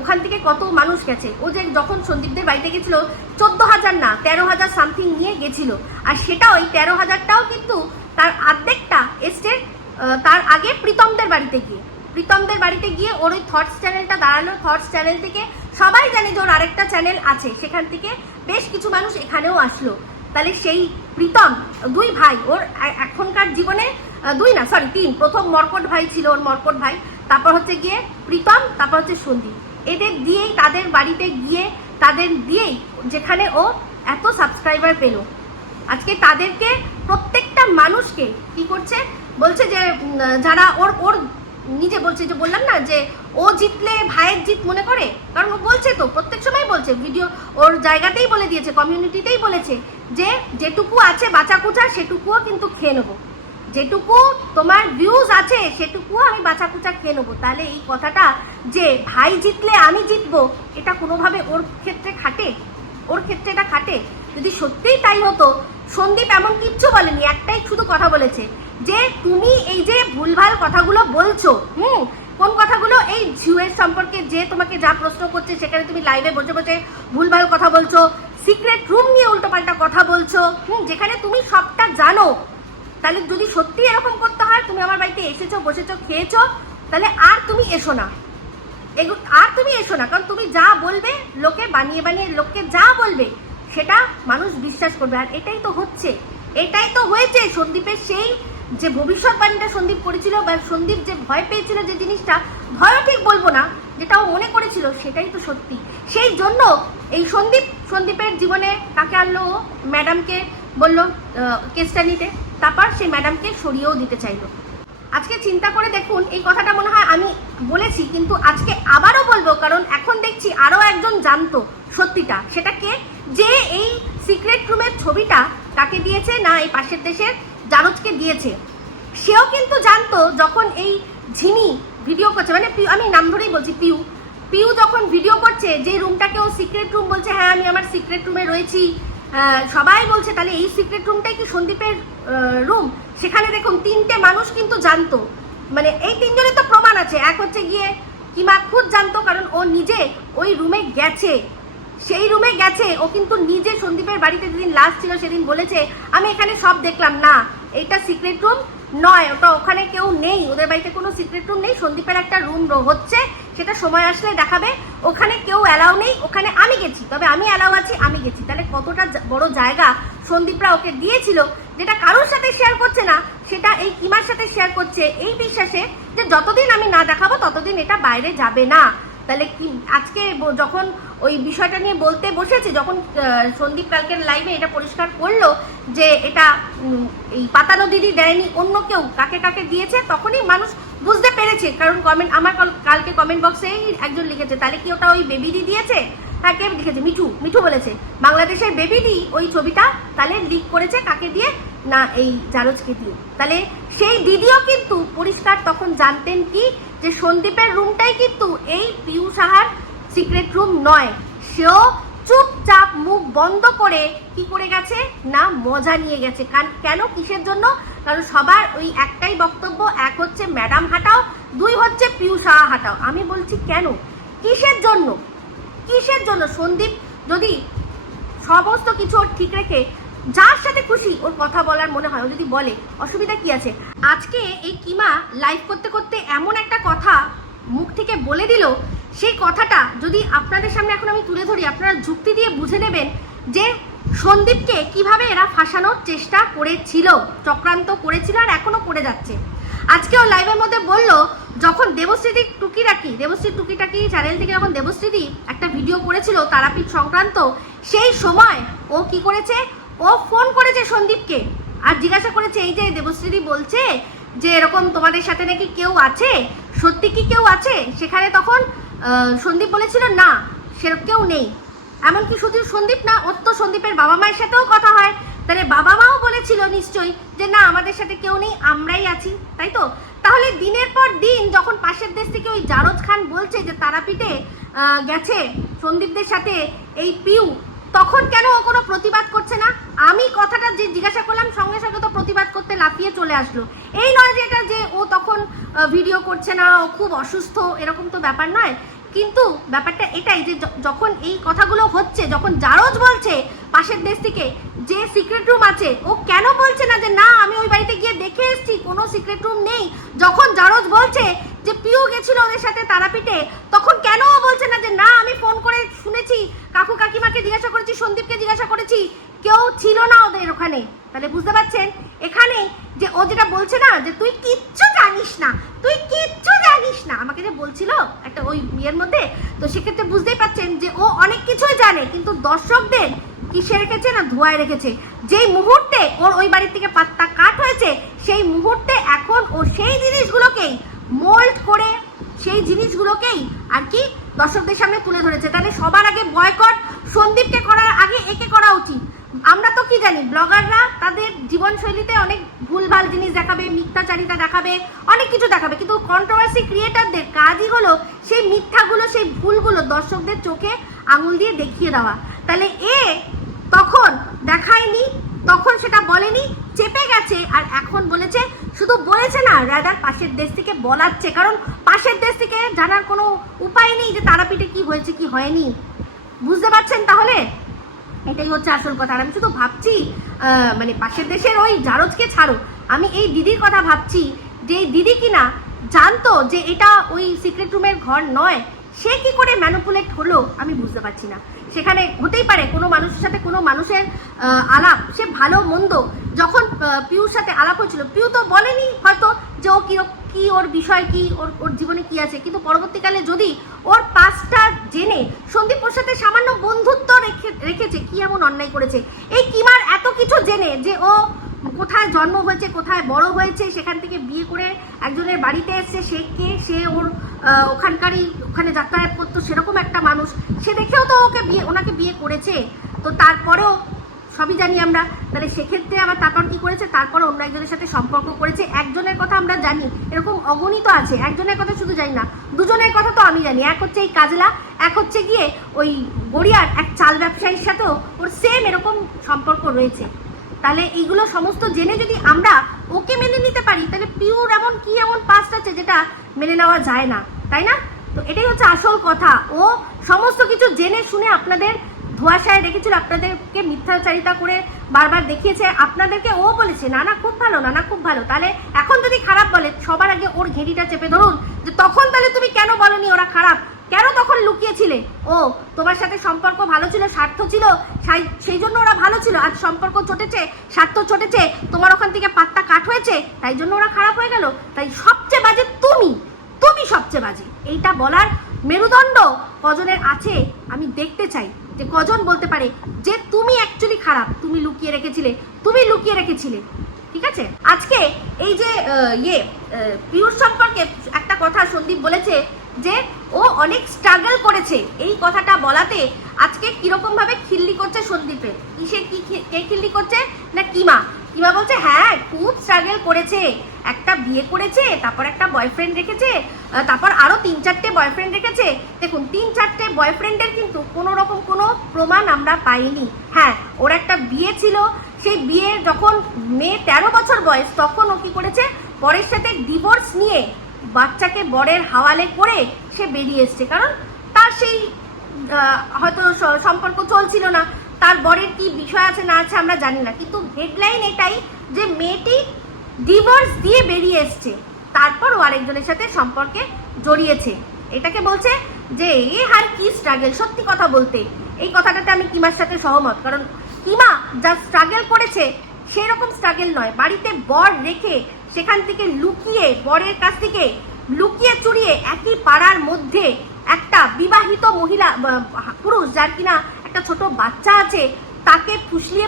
ওখান থেকে কত মানুষ গেছে, ও যে যখন সন্দীপদের বাড়িতে গেছিল 14,000 না 13,000 সামথিং নিয়ে গেছিল, আর সেটা ওই 13,000টাও কিন্তু তার অর্ধেকটা এসছে তার আগে প্রীতমদের বাড়িতে গিয়ে ওর ওই থটস চ্যানেলটা দাঁড়ালো। থটস চ্যানেল থেকে সবাই জানে যে ওর আরেকটা চ্যানেল আছে, সেখান থেকে বেশ কিছু মানুষ এখানেও আসলো। তাহলে সেই প্রীতম, দুই ভাই ওর এখনকার জীবনে, 3, প্রথম মর্কট ভাই ছিল ওর, মর্কট ভাই, তারপর হচ্ছে গিয়ে প্রীতম, তারপর হচ্ছে সন্দীপ, এদের দিয়েই তাদের বাড়িতে গিয়ে তাদের দিয়েই যেখানে ও এত সাবস্ক্রাইবার পেল, আজকে তাদেরকে প্রত্যেকটা মানুষকে কি করছে, বলছে যে যারা ওর নিজে বলছে, যে বললাম না যে ও জিতলে ভাইয়ের জিত মনে করে, কারণ ও বলছে তো প্রত্যেক সময় বলছে, ভিডিও ওর জায়গাতেই বলে দিয়েছে, কমিউনিটিতেই বলেছে যে যেটুকু আছে বাঁচা কুচা সেটুকুও কিন্তু খেয়ে নেবো, যেটুকু তোমার ভিউজ আছে সেটুকুও আমি বাঁচা কুচা খেয়ে নেবো। তাহলে এই কথাটা যে ভাই জিতলে আমি জিতবো, এটা কোনোভাবে ওর ক্ষেত্রে খাটে? ওর ক্ষেত্রে এটা খাটে? যদি সত্যিই তাই হতো, সন্দীপ এমন কিচ্ছু বলেনি, একটাই শুধু কথা বলেছে যে তুমি এই যে ভুলভাল কথাগুলো বলছো, কোন কথাগুলো? এই ঝিউয়ের সম্পর্কে যে তোমাকে যা প্রশ্ন করছে সেখানে তুমি লাইভে বসে বসে ভুলভাল কথা বলছো, সিক্রেট রুম নিয়ে উল্টোপাল্টা কথা বলছো, যেখানে তুমি সবটা জানো। তাহলে যদি সত্যি এরকম করতে হয়, তুমি আমার বাড়িতে এসেছো, বসেছো, খেয়েছো, তাহলে আর তুমি এসো না, আর তুমি এসো না, কারণ তুমি যা বলবে, লোকে বানিয়ে বানিয়ে লোককে যা বলবে সেটা মানুষ বিশ্বাস করবে। আর এটাই তো হচ্ছে, এটাই তো হয়েছে। সন্দীপের সেই যে ভবিষ্যৎবাণীটা সন্দীপ করেছিল, বা সন্দীপ যে ভয় পেয়েছিল, যে জিনিসটা, ভয়ও ঠিক বলবো না, যেটা ও মনে করেছিল সেটাই তো সত্যি। সেই জন্য এই সন্দীপের জীবনে কাকে আনলো? ও ম্যাডামকে বললো কেসটা নিতে, তারপর সেই ম্যাডামকে সরিয়েও দিতে চাইলো। আজকে চিন্তা করে দেখুন, এই কথাটা মনে হয় আমি বলেছি, কিন্তু আজকে আবারও বলবো, কারণ এখন দেখছি আরও একজন জানতো সত্যিটা। সেটা কে? যে এই সিক্রেট রুমের ছবিটা কাকে দিয়েছে না, এই পাশের দেশের জারজকে দিয়েছে। সেও কিন্তু জানতো যখন এই ঝিমি ভিডিও করছে, মানে আমি নাম ধরেই বলছি, পিউ যখন ভিডিও করছে, যে রুমটাকে ও সিক্রেট রুম বলছে, হ্যাঁ আমি আমার সিক্রেট রুমে রয়েছি, সবাই বলছে, তাহলে এই সিক্রেট রুমটাই কি সন্দীপের রুম? সেখানে দেখুন 3টে মানুষ কিন্তু জানতো, মানে এই 3জনের তো প্রমাণ আছে। এক হচ্ছে গিয়ে কিমা খুদ জানতো, কারণ ও নিজে ওই রুমে গেছে, সেই রুমে গেছে। ও কিন্তু নিজে সন্দীপের বাড়িতে যেদিন লাস্ট ছিল সেদিন বলেছে, আমি এখানে সব দেখলাম, না এইটা সিক্রেট রুম নয়, ওটা ওখানে কেউ নেই, ওদের বাড়িতে কোনো সিক্রেট রুম নেই, সন্দীপের একটা রুম হচ্ছে, সেটা সময় আসলে দেখাবে, ওখানে কেউ অ্যালাউ নেই, ওখানে আমি গেছি, তবে আমি অ্যালাউ আছি, আমি গেছি। তাহলে কতটা বড় জায়গা সন্দীপরা ওকে দিয়েছিল, যেটা কারোর সাথে শেয়ার করছে না, সেটা এই কিমার সাথে শেয়ার করছে, এই বিশ্বাসে যে যতদিন আমি না দেখাবো ততদিন এটা বাইরে যাবে না। তাহলে কি আজকে যখন ওই বিষয়টা নিয়ে বলতে বসেছে, যখন সন্দীপ কালকের লাইভে এটা পরিষ্কার করলো যে এটা এই পাতানো দিদি দেয়নি, অন্য কেউ কাকে কাকে দিয়েছে, তখনই মানুষ বুঝতে পেরেছে। কারণ আমার কালকে কমেন্ট বক্সেই একজন লিখেছে, তাহলে কি ওটা ওই বেবিদি দিয়েছে? হ্যাঁ, কে লিখেছে? মিঠু বলেছে বাংলাদেশের বেবিদি ওই ছবিটা তাহলে লিক করেছে, কাকে দিয়ে? না এই জারজকে দিয়ে। তাহলে সেই দিদিও কিন্তু পরিষ্কার তখন জানতেন কি, যে সন্দীপের রুমটাই কিন্তু এই পিউ সাহার সিক্রেট রুম নয়। সেও চুপচাপ মুখ বন্ধ করে কি করে গেছে না, মজা নিয়ে গেছে। কেন, কিসের জন্য? কারণ সবার ওই একটাই বক্তব্য, এক হচ্ছে ম্যাডাম হাঁটাও, 2 হচ্ছে পিউ সাহা হাঁটাও। আমি বলছি কেন, কিসের জন্য? কিসের জন্য? সন্দীপ যদি সমস্ত কিছু ওর ঠিক রেখে যার সাথে খুশি ওর কথা বলার মনে হয়, ও যদি বলে, অসুবিধা কি আছে? আজকে এই কিমা লাইভ করতে করতে এমন একটা কথা মুখ থেকে বলে দিল, সেই কথাটা যদি আপনাদের সামনে এখন আমি তুলে ধরি, আপনারা যুক্তি দিয়ে বুঝে নেবেন যে সন্দীপকে কিভাবে এরা ফাঁসানোর চেষ্টা করেছিল, চক্রান্ত করেছিল, আর এখনো করে যাচ্ছে। আজকেও লাইভের মধ্যে বললো, যখন দেবশ্রী টুকিটাকি চ্যানেল থেকে যখন দেবশ্রী একটা ভিডিও করেছিল তারাপীঠ সংক্রান্ত, সেই সময় ও কি করেছে, ও ফোন করেছে সন্দীপকে আর জিজ্ঞাসা করেছে, এই যে দেবশ্রী বলছে যে এরকম তোমাদের সাথে নাকি কেউ আছে, সত্যি কি কেউ আছে? সেখানে তখন সন্দীপ বলেছিল না, সেরকম কেউ নেই। এমনকি শুধু সন্দীপ না, ওর তো সন্দীপের বাবা মায়ের সাথেও কথা হয়, তাহলে বাবা মাও বলেছিল নিশ্চয়ই যে না, আমাদের সাথে কেউ নেই, আমরাই আছি, তাই তো? তাহলে দিনের পর দিন যখন পাশের দেশ থেকে ওই জারজ খান বলছে যে তারাপীঠে গেছে সন্দীপদের সাথে এই পিউ, তখন কেন ও কোনো প্রতিবাদ করছে না? আমি কথাটা যে জিজ্ঞাসা করলাম, সঙ্গে সঙ্গে তো প্রতিবাদ করতে লাফিয়ে চলে আসলো। এই নয় যে এটা যে ও তখন ভিডিও করছে না, ও খুব অসুস্থ, এরকম তো ব্যাপার নয়। কিন্তু ব্যাপারটা এটাই যে যখন এই কথাগুলো হচ্ছে, যখন জারজ বলছে পাশের দেশ থেকে যে সিক্রেট রুম আছে, ও কেন বলছে না যে না আমি ওই বাড়িতে গিয়ে দেখে এসেছি, কোনো সিক্রেট রুম নেই? যখন জারজ বলছে যে পিউ গেছিল ওদের সাথে তারাপীঠে, তখন কেন ও বলছে না যে না আমি ফোন করে শুনেছি, কাকু কাকিমাকে জিজ্ঞাসা করেছি, সন্দীপকে জিজ্ঞাসা করেছি, কেউ ছিল না ওদের ওখানে? তাহলে বুঝতে পারছেন এখানে যে ও যেটা বলছে না, যে তুই কিচ্ছু জানিস না, তুই কিচ্ছু জানিস না, আমাকে যে বলছিল একটা ওই বিয়ের মধ্যে, তো সেক্ষেত্রে বুঝতেই পারছেন যে ও অনেক কিছুই জানে, কিন্তু দর্শকদের কিসে রেখেছে না, ধোঁয়ায় রেখেছে। যেই মুহূর্তে ওর ওই বাড়ির থেকে পাত্তা কাট হয়েছে, সেই মুহূর্তে এখন ও সেই জিনিসগুলোকেই মোল্ড করে সেই জিনিসগুলোকেই আর কি দর্শকদের সামনে তুলে ধরেছে। তাহলে সবার আগে বয়কট সন্দীপকে করার আগে একে করা উচিত। আমরা তো কি জানি, ব্লগাররা তাদের জীবনশৈলীতে অনেক ভুলভাল জিনিস দেখাবে, মিথ্যাচারিতা দেখাবে, অনেক কিছু দেখাবে, কিন্তু কন্ট্রোভার্সি ক্রিয়েটারদের কাজই হলো সেই মিথ্যাগুলো, সেই ভুলগুলো দর্শকদের চোখে আঙুল দিয়ে দেখিয়ে দেওয়া। তাহলে তখন দেখায়নি, তখন সেটা বলেনি, চেপে গেছে, আর এখন বলেছে। শুধু বলেছে না, রাদার পাশের দেশ থেকে বলাচ্ছে, কারণ পাশের দেশ থেকে জানার কোনো উপায় নেই যে তারাপীঠে কি হয়েছে কি হয়নি। বুঝতে পারছেন? তাহলে এটাই হচ্ছে আসল কথা। আর আমি শুধু ভাবছি, মানে পাশের দেশের ওই জারজকে ছাড়ো, আমি এই দিদির কথা ভাবছি, যে এই দিদি কিনা জানতো যে এটা ওই সিক্রেট রুমের ঘর নয়, সে কি করে ম্যানিপুলেট হলো আমি বুঝতে পারছি না। সেখানে হতেই পারে কোনো মানুষের সাথে কোনো মানুষের আলাপ, সে ভালো মন্দ, যখন পিউর সাথে আলাপ হয়েছিল, পিউ তো বলেনি হয়তো যে ও কি ওর বিষয় কি, ওর জীবনে কি আছে, কিন্তু পরবর্তীকালে যদি ওর পাস্টটা জেনে সন্দীপ ওর সাথে সামান্য বন্ধুত্ব রেখেছে, কি এমন অন্যায় করেছে, এই কিমার এত কিছু জেনে যে ও কোথায় জন্ম হয়েছে, কোথায় বড় হয়েছে, সেখান থেকে বিয়ে করে একজনের বাড়িতে এসছে, সে কে, সে ওর ওখানে যাতায়াত করতো সেরকম একটা মানুষ, সে দেখেও তো ওনাকে বিয়ে করেছে। তো তারপরেও সবই জানি আমরা, তাহলে সেক্ষেত্রে আবার তারপর কি করেছে, তারপরে অন্য একজনের সাথে সম্পর্ক করেছে। একজনের কথা আমরা জানি, এরকম অগণিত আছে, একজনের কথা শুধু জানি না, দুজনের কথা তো আমি জানি। এক হচ্ছে এই কাজলা, এক হচ্ছে গিয়ে ওই গড়িয়ার এক চাল ব্যবসায়ীর সাথেও ওর সেম এরকম সম্পর্ক রয়েছে। তাহলে এইগুলো সমস্ত জেনে যদি আমরা ওকে মেনে নিতে পারি, তাহলে পিউর এমন পাস্ট আছে যেটা মেনে নেওয়া যায় না, তাই না? তো এটাই হচ্ছে আসল কথা। ও সমস্ত কিছু জেনে শুনে আপনাদের ধোঁয়াশায় রেখেছিল, আপনাদেরকে মিথ্যাচারিতা করে বারবার দেখিয়েছে, আপনাদেরকে ও বলেছে না না খুব ভালো, না না খুব ভালো। তাহলে এখন যদি খারাপ বলে, সবার আগে ওর ঘেঁটিটা চেপে ধরুন, যে তখন তাহলে তুমি কেন বলনি ওরা খারাপ, কেন তখন লুকিয়েছিলে? ও তোমার সাথে সম্পর্ক ভালো ছিল, স্বার্থ ছিল, সেই জন্য ওরা ভালো ছিল। আজ সম্পর্ক চটেছে, স্বার্থ চটেছে, তোমার ওখান থেকে পাত্তা কাট হয়েছে, তাই জন্য ওরা খারাপ হয়ে গেল। তাই সবচেয়ে বাজে তুমি সবচেয়ে বাজে, এইটা বলার মেরুদণ্ড কজনের আছে আমি দেখতে চাই, যে কজন বলতে পারে যে তুমি অ্যাকচুয়ালি খারাপ, তুমি লুকিয়ে রেখেছিলে। ঠিক আছে, আজকে এই যে পিউর সম্পর্কে একটা কথা সন্দীপ বলেছে যে ও অনেক স্ট্রাগল করেছে, এই কথাটা বলাতে আজকে কিরকম ভাবে খিল্লি করছে সন্দীপের। কে খিল্লি করছে না, কিমা বলছে হ্যাঁ খুব স্ট্রাগল করেছে, একটা বিয়ে করেছে, তারপর একটা বয়ফ্রেন্ড রেখেছে, তারপর আরো 3-4টে বয়ফ্রেন্ড রেখেছে। দেখুন 3-4টে বয়ফ্রেন্ডের কিন্তু কোনো রকম কোনো প্রমাণ আমরা পাইনি। হ্যাঁ, ওর একটা বিয়ে ছিল, সেই বিয়ে যখন মেয়ে 13 বছর বয়স, তখন ও কি করেছে, বরের সাথে ডিভোর্স নিয়ে বাচ্চাকে বরের হাওয়ালে করে সে বেরিয়ে এসছে। কারণ তার সেই হয়তো সম্পর্ক চলছিল না, তার বরের কি বিষয় আছে না আছে আমরা জানি না, কিন্তু হেডলাইন এটাই যে মেয়েটি ডিভোর্স দিয়ে বেরিয়ে এসছে, তারপর ও আরেকজনের সাথে সম্পর্কে জড়িয়েছে। এটাকে বলছে যে আর কি স্ট্রাগল। সত্যি কথা বলতে এই কথাটাতে আমি কিমার সাথে সহমত, কারণ কিমা যা স্ট্রাগল করেছে সেই রকম স্ট্রাগল নয়। বাড়িতে বর রেখে সেখান থেকে লুকিয়ে, বরের কাছ থেকে লুকিয়ে চুরিয়ে একই পাড়ার মধ্যে একটা বিবাহিত মহিলা পুরুষ, যার কিনা একটা ছোট বাচ্চা আছে, তাকে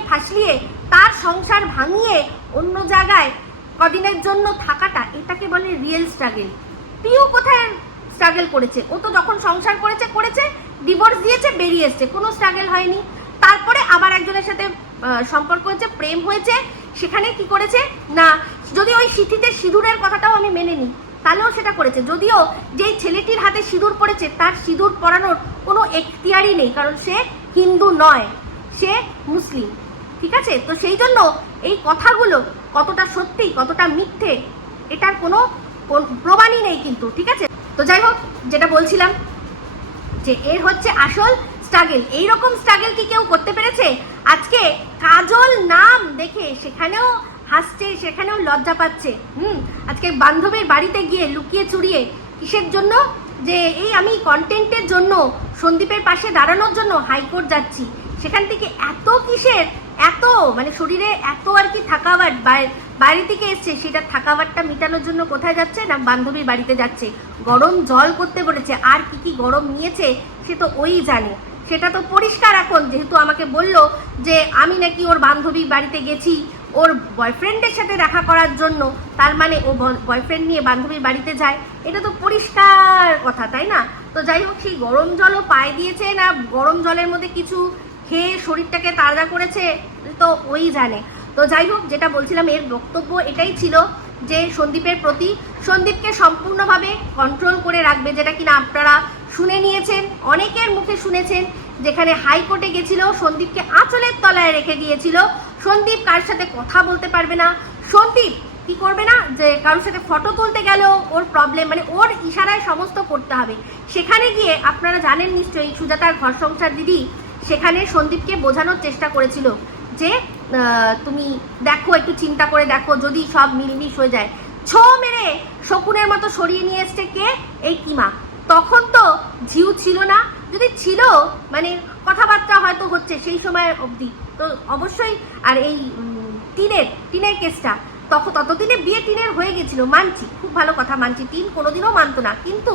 ফাঁসলিয়ে তার সংসার ভাঙিয়ে অন্য জায়গায় কদিনের জন্য থাকাটা, এটাকে বলে রিয়েল স্ট্রাগল। পিউ কোথায় স্ট্রাগল করেছে? ও তো যখন সংসার করেছে, ডিভোর্স দিয়েছে, বেরিয়ে এসছে, কোনো স্ট্রাগল হয়নি। তারপরে আবার একজনের সাথে সম্পর্ক হয়েছে, প্রেম হয়েছে, সেখানে কি করেছে না, যদি ওই সিঁথিতে সিঁদুরের কথাটাও আমি মেনে নিই, তাহলেও সেটা করেছে। যদিও যেই ছেলেটির হাতে সিঁদুর পড়েছে তার সিঁদুর পরানোর কোনো এখতিয়ারই নেই, কারণ সে হিন্দু নয়, সে মুসলিম। ঠিক আছে, তো সেই জন্য এই কথাগুলো কতটা সত্যি কতটা মিথ্যে এটার কোনো প্রমাণই নেই কিন্তু। ঠিক আছে, তো যাই হোক, যেটা বলছিলাম যে এর হচ্ছে আসল স্ট্রাগল। এইরকম স্ট্রাগল কি কেউ করতে পেরেছে? আজকে কাজল নাম দেখে সেখানেও হাসছে, সেখানেও লজ্জা পাচ্ছে। আজকে বান্ধবীর বাড়িতে গিয়ে লুকিয়ে চুরিয়ে কিসের জন্য, যে এই আমি কন্টেন্টের জন্য, সন্দীপের পাশে দাঁড়ানোর জন্য হাইকোর্ট যাচ্ছি, সেখান থেকে এত কিসের, এত মানে শরীরে এত আর কি থাকাওয়াট বাইরে থেকে এসছে, সেটা থাকাওয়াটটা মেটানোর জন্য কোথায় যাচ্ছে না, বান্ধবীর বাড়িতে যাচ্ছে। গরম জল করতে বলেছে, আর কি গরম নিয়েছে সে তো ওই জানে, সেটা তো পরিষ্কার এখন, যেহেতু আমাকে বলল যে আমি নাকি ওর বান্ধবীর বাড়িতে গেছি, ওর বয়ফ্রেন্ডের সাথে দেখা করার জন্য, তার মানে ও বয়ফ্রেন্ড নিয়ে বান্ধবীর বাড়িতে যায়, এটা তো পরিষ্কার কথা, তাই না? তো যাই হোক, সেই গরম জলও পায়ে দিয়েছে না গরম জলের মধ্যে কিছু খেয়ে শরীরটাকে তাজা করেছে, তো ওই জানে। তো যাই হোক, যেটা বলছিলাম, এর বক্তব্য এটাই ছিল যে সন্দীপের প্রতি, সন্দীপকে সম্পূর্ণভাবে কন্ট্রোল করে রাখবে, যেটা কিনা আপনারা শুনে নিয়েছেন, অনেকের মুখে শুনেছেন, যেখানে হাইকোর্টে গেছিল, সন্দীপকে আঁচলের তলায় রেখে দিয়েছিল। সন্দীপ কার সাথে কথা বলতে পারবে না, সন্দীপ কি করবে না, যে কারোর সাথে ফটো তুলতে গেলেও ওর প্রবলেম, মানে ওর ইশারায় সমস্ত করতে হবে। সেখানে গিয়ে আপনারা জানেন নিশ্চয়ই, সুজাতার ঘর সংসার দিদি সেখানে সন্দীপকে বোঝানোর চেষ্টা করেছিল যে তুমি দেখো, একটু চিন্তা করে দেখো, যদি সব মিলমিশ হয়ে যায়। ছো মেরে শকুনের মতো সরিয়ে নিয়ে এসছে কে? এই কিমা। তখন তো ঝিউ ছিল না, যদি ছিল মানে কথাবার্তা হয়তো হচ্ছে সেই সময় অবধি, তো অবশ্যই। আর এই টিনের কেসটা ততদিনে বিয়ে টিনের হয়ে গেছিল, মানছি, খুব ভালো কথা মানছি, টিন কোনোদিনও মানতো না, কিন্তু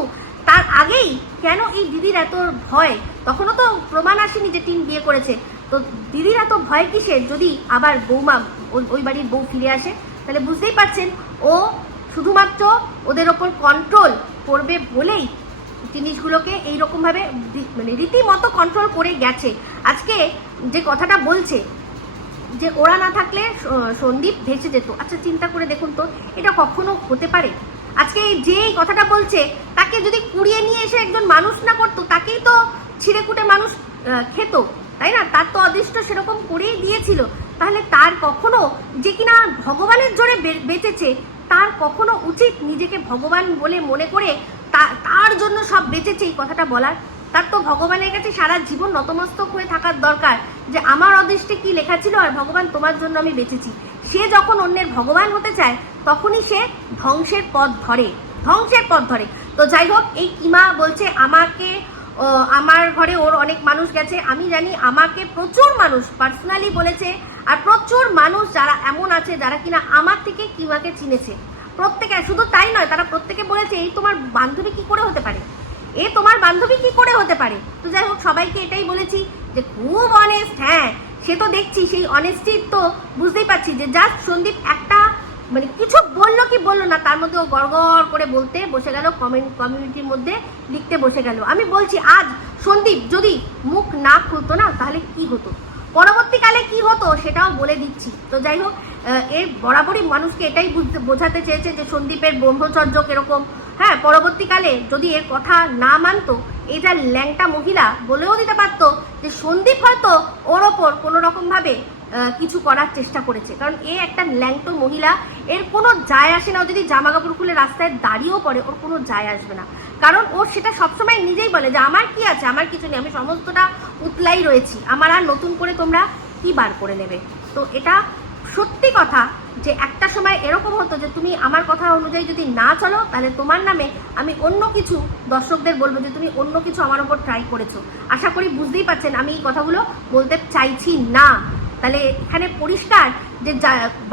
তার আগেই কেন এই দিদির এত ভয়? তখনও তো প্রমাণ আসেনি যে টিন বিয়ে করেছে, তো দিদির এত ভয় কিসের? যদি আবার বৌমা ওই বাড়ির বউ ফিরে আসে, তাহলে বুঝতেই পারছেন ও শুধুমাত্র ওদের ওপর কন্ট্রোল করবে বলেই জিনিসগুলোকে এইরকমভাবে মানে রীতিমতো কন্ট্রোল করে গেছে। আজকে যে কথাটা বলছে যে ওরা না থাকলে সন্দীপ ভেসে যেত, আচ্ছা চিন্তা করে দেখুন তো, এটা কখনো হতে পারে? আজকে যেই কথাটা বলছে, তাকে যদি কুড়িয়ে নিয়ে এসে একজন মানুষ না করতো, তাকেই তো ছিঁড়েকুটে মানুষ খেত, তাই না? তার তো অদৃষ্ট সেরকম করেই দিয়েছিল। তাহলে তার কখনো, যে কিনা ভগবানের জোরে বেঁচেছে, তার কখনো উচিত নিজেকে ভগবান বলে মনে করে তার জন্য সব বেঁচেছে এই কথাটা বলার? তার তো ভগবানের কাছে সারা জীবন নতমস্তক হয়ে থাকার দরকার, যে আমার অদৃষ্টে কি লেখা ছিল, আর ভগবান তোমার জন্য আমি বেঁচেছি। সে যখন অন্যের ভগবান হতে চায়, তখনই সে ধ্বংসের পথ ধরে। তো যাই হোক, এই কিমা বলছে আমাকে, আমার ঘরে ওর অনেক মানুষ গেছে, আমি জানি আমাকে প্রচুর মানুষ পার্সোনালি বলেছে, আর প্রচুর মানুষ যারা এমন আছে যারা কিনা আমার থেকে কিমাকে চিনেছে, প্রত্যেকে। শুধু তাই নয়, তারা প্রত্যেকে বলেছে এই তোমার বান্ধবী কি করে হতে পারে, তো যাই হোক, সবাইকে এটাই বলেছি যে খুব অনেস্ট। হ্যাঁ, সে তো দেখছি, সেই অনেস্টির তো বুঝতেই পারছি যে জাস্ট সন্দীপ একটা মানে কিছু বললো কি বললো না, তার মধ্যে ও গড়গড় করে বলতে বসে গেল, কমিউনিটির মধ্যে লিখতে বসে গেল। আমি বলছি, আজ সন্দীপ যদি মুখ না খুলতো না, তাহলে কি হতো, পরবর্তীকালে কি হতো সেটাও বলে দিচ্ছি। তো যাই হোক, এর বরাবরই মানুষকে এটাই বোঝাতে চেয়েছে যে সন্দীপের ব্রহ্মচর্য কিরকম। হ্যাঁ, পরবর্তীকালে যদি এর কথা না মানতো, এটা ল্যাংটা মহিলা বলেও দিতে পারতো যে সন্দীপ হয়তো ওর ওপর কোনো রকমভাবে কিছু করার চেষ্টা করেছে, কারণ এ একটা ল্যাংটো মহিলা, এর কোনো যায় আসে না। ও যদি জামা কাপড় খুলে রাস্তায় দাঁড়িয়েও পড়ে, ওর কোনো যায় আসবে না, কারণ ও সেটা সবসময় নিজেই বলে যে আমার কি আছে, আমার কিছু নেই, আমি সমস্তটা উতলাই রয়েছি, আমার আর নতুন করে তোমরা কি বার করে নেবে। তো এটা সত্যি কথা যে একটা সময় এরকম হতো যে তুমি আমার কথা অনুযায়ী যদি না চলো, তাহলে তোমার নামে আমি অন্য কিছু, দর্শকদের বলবো যে তুমি অন্য কিছু আমার ওপর ট্রাই করেছো। আশা করি বুঝতেই পারছেন আমি এই কথাগুলো বলতে চাইছি না। তাহলে এখানে পরিষ্কার যে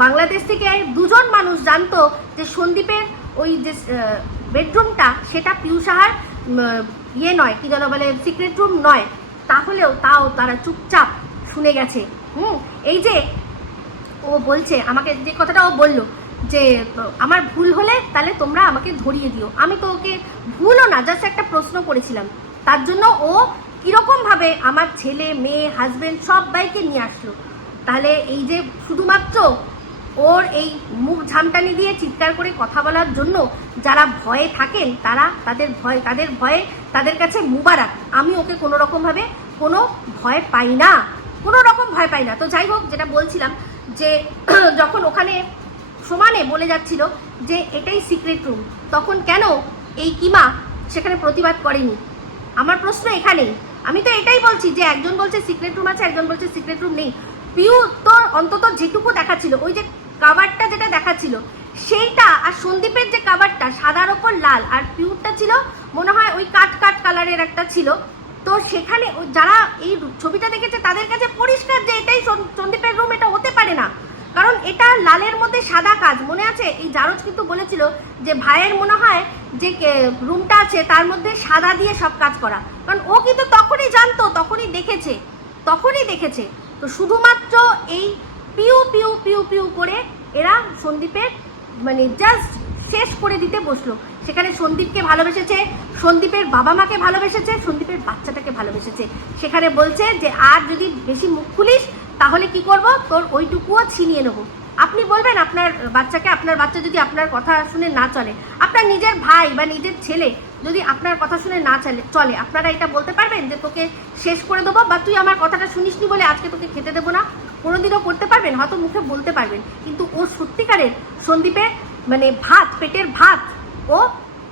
বাংলাদেশ থেকে দুজন মানুষ জানতো যে সন্দীপের ওই যে বেডরুমটা, সেটা পিউ সাহার ইয়ে নয়, কি যেন বলে, সিক্রেট রুম নয়, তাহলেও তারা চুপচাপ শুনে গেছে। এই যে ও বলছে আমাকে, যে কথাটা ও বললো যে আমার ভুল হলে তাহলে তোমরা আমাকে ধরিয়ে দিও, আমি তো ওকে ভুলও না, জাস্ট একটা প্রশ্ন করেছিলাম, তার জন্য ও কীরকমভাবে আমার ছেলে মেয়ে হাজব্যান্ড সবাইকে নিয়ে আসলো। তাহলে এই যে শুধুমাত্র ওর এই মুখ ঝামটানি দিয়ে চিৎকার করে কথা বলার জন্য যারা ভয়ে থাকেন, তাদের ভয়ে তাদের কাছে মুবারক। আমি ওকে কোনো রকমভাবে কোনো ভয় পাই না, কোনো রকম ভয় পাই না। তো যাই হোক, যেটা বলছিলাম যে যখন ওখানে সমানে বলে যাচ্ছিল যে এটাই সিক্রেট রুম, তখন কেন এই কিমা সেখানে প্রতিবাদ করেনি? আমার প্রশ্ন এখানেই। আমি তো এটাই বলছি যে একজন বলছে সিক্রেট রুম আছে, একজন বলছে সিক্রেট রুম নেই। পিউ তো অন্তত যেটুকু দেখাচ্ছিল, ওই যে কাভারটা যেটা দেখাচ্ছিল সেইটা, আর সন্দীপের যে কাভারটা সাদার ওপর লাল, আর পিউরটা ছিল মনে হয় ওই কাট কালারের একটা ছিল। তো সেখানে যারা এই ছবিটা দেখেছে তাদের কাছে পরিষ্কার যে এটাই সন্দীপের রুম, এটা হতে পারে না, কারণ এটা লালের মধ্যে সাদা কাজ। মনে আছে এই জারজ কিন্তু বলেছিল যে ভাইয়ের মনে হয় যে রুমটা আছে তার মধ্যে সাদা দিয়ে সব কাজ করা, কারণ ও কিন্তু তখনই জানতো, তখনই দেখেছে। তো শুধুমাত্র এই পিউ পিউ পিউ পিউ করে এরা সন্দীপের মানে জাস্ট শেষ করে দিতে বসলো। সেখানে সন্দীপকে ভালোবেসেছে, সন্দীপের বাবা মাকে ভালোবেসেছে, সন্দীপের বাচ্চাটাকে ভালোবেসেছে। সেখানে বলছে যে আর যদি বেশি মুখ খুলিস তাহলে কি করব, তোর ওইটুকুও ছিনিয়ে নেবো। আপনি বলবেন আপনার বাচ্চাকে, আপনার বাচ্চা যদি আপনার কথা শুনে না চলে, আপনার নিজের ভাই বা নিজের ছেলে যদি আপনার কথা শুনে না চলে, আপনারা এটা বলতে পারবেন যে তোকে শেষ করে দেবো বা তুই আমার কথাটা শুনিসনি বলে আজকে তোকে খেতে দেবো না? কোনোদিনও করতে পারবেন? হয়তো মুখে বলতে পারবেন, কিন্তু ও সত্যিকারের সন্দীপের মানে ভাত, পেটের ভাত ও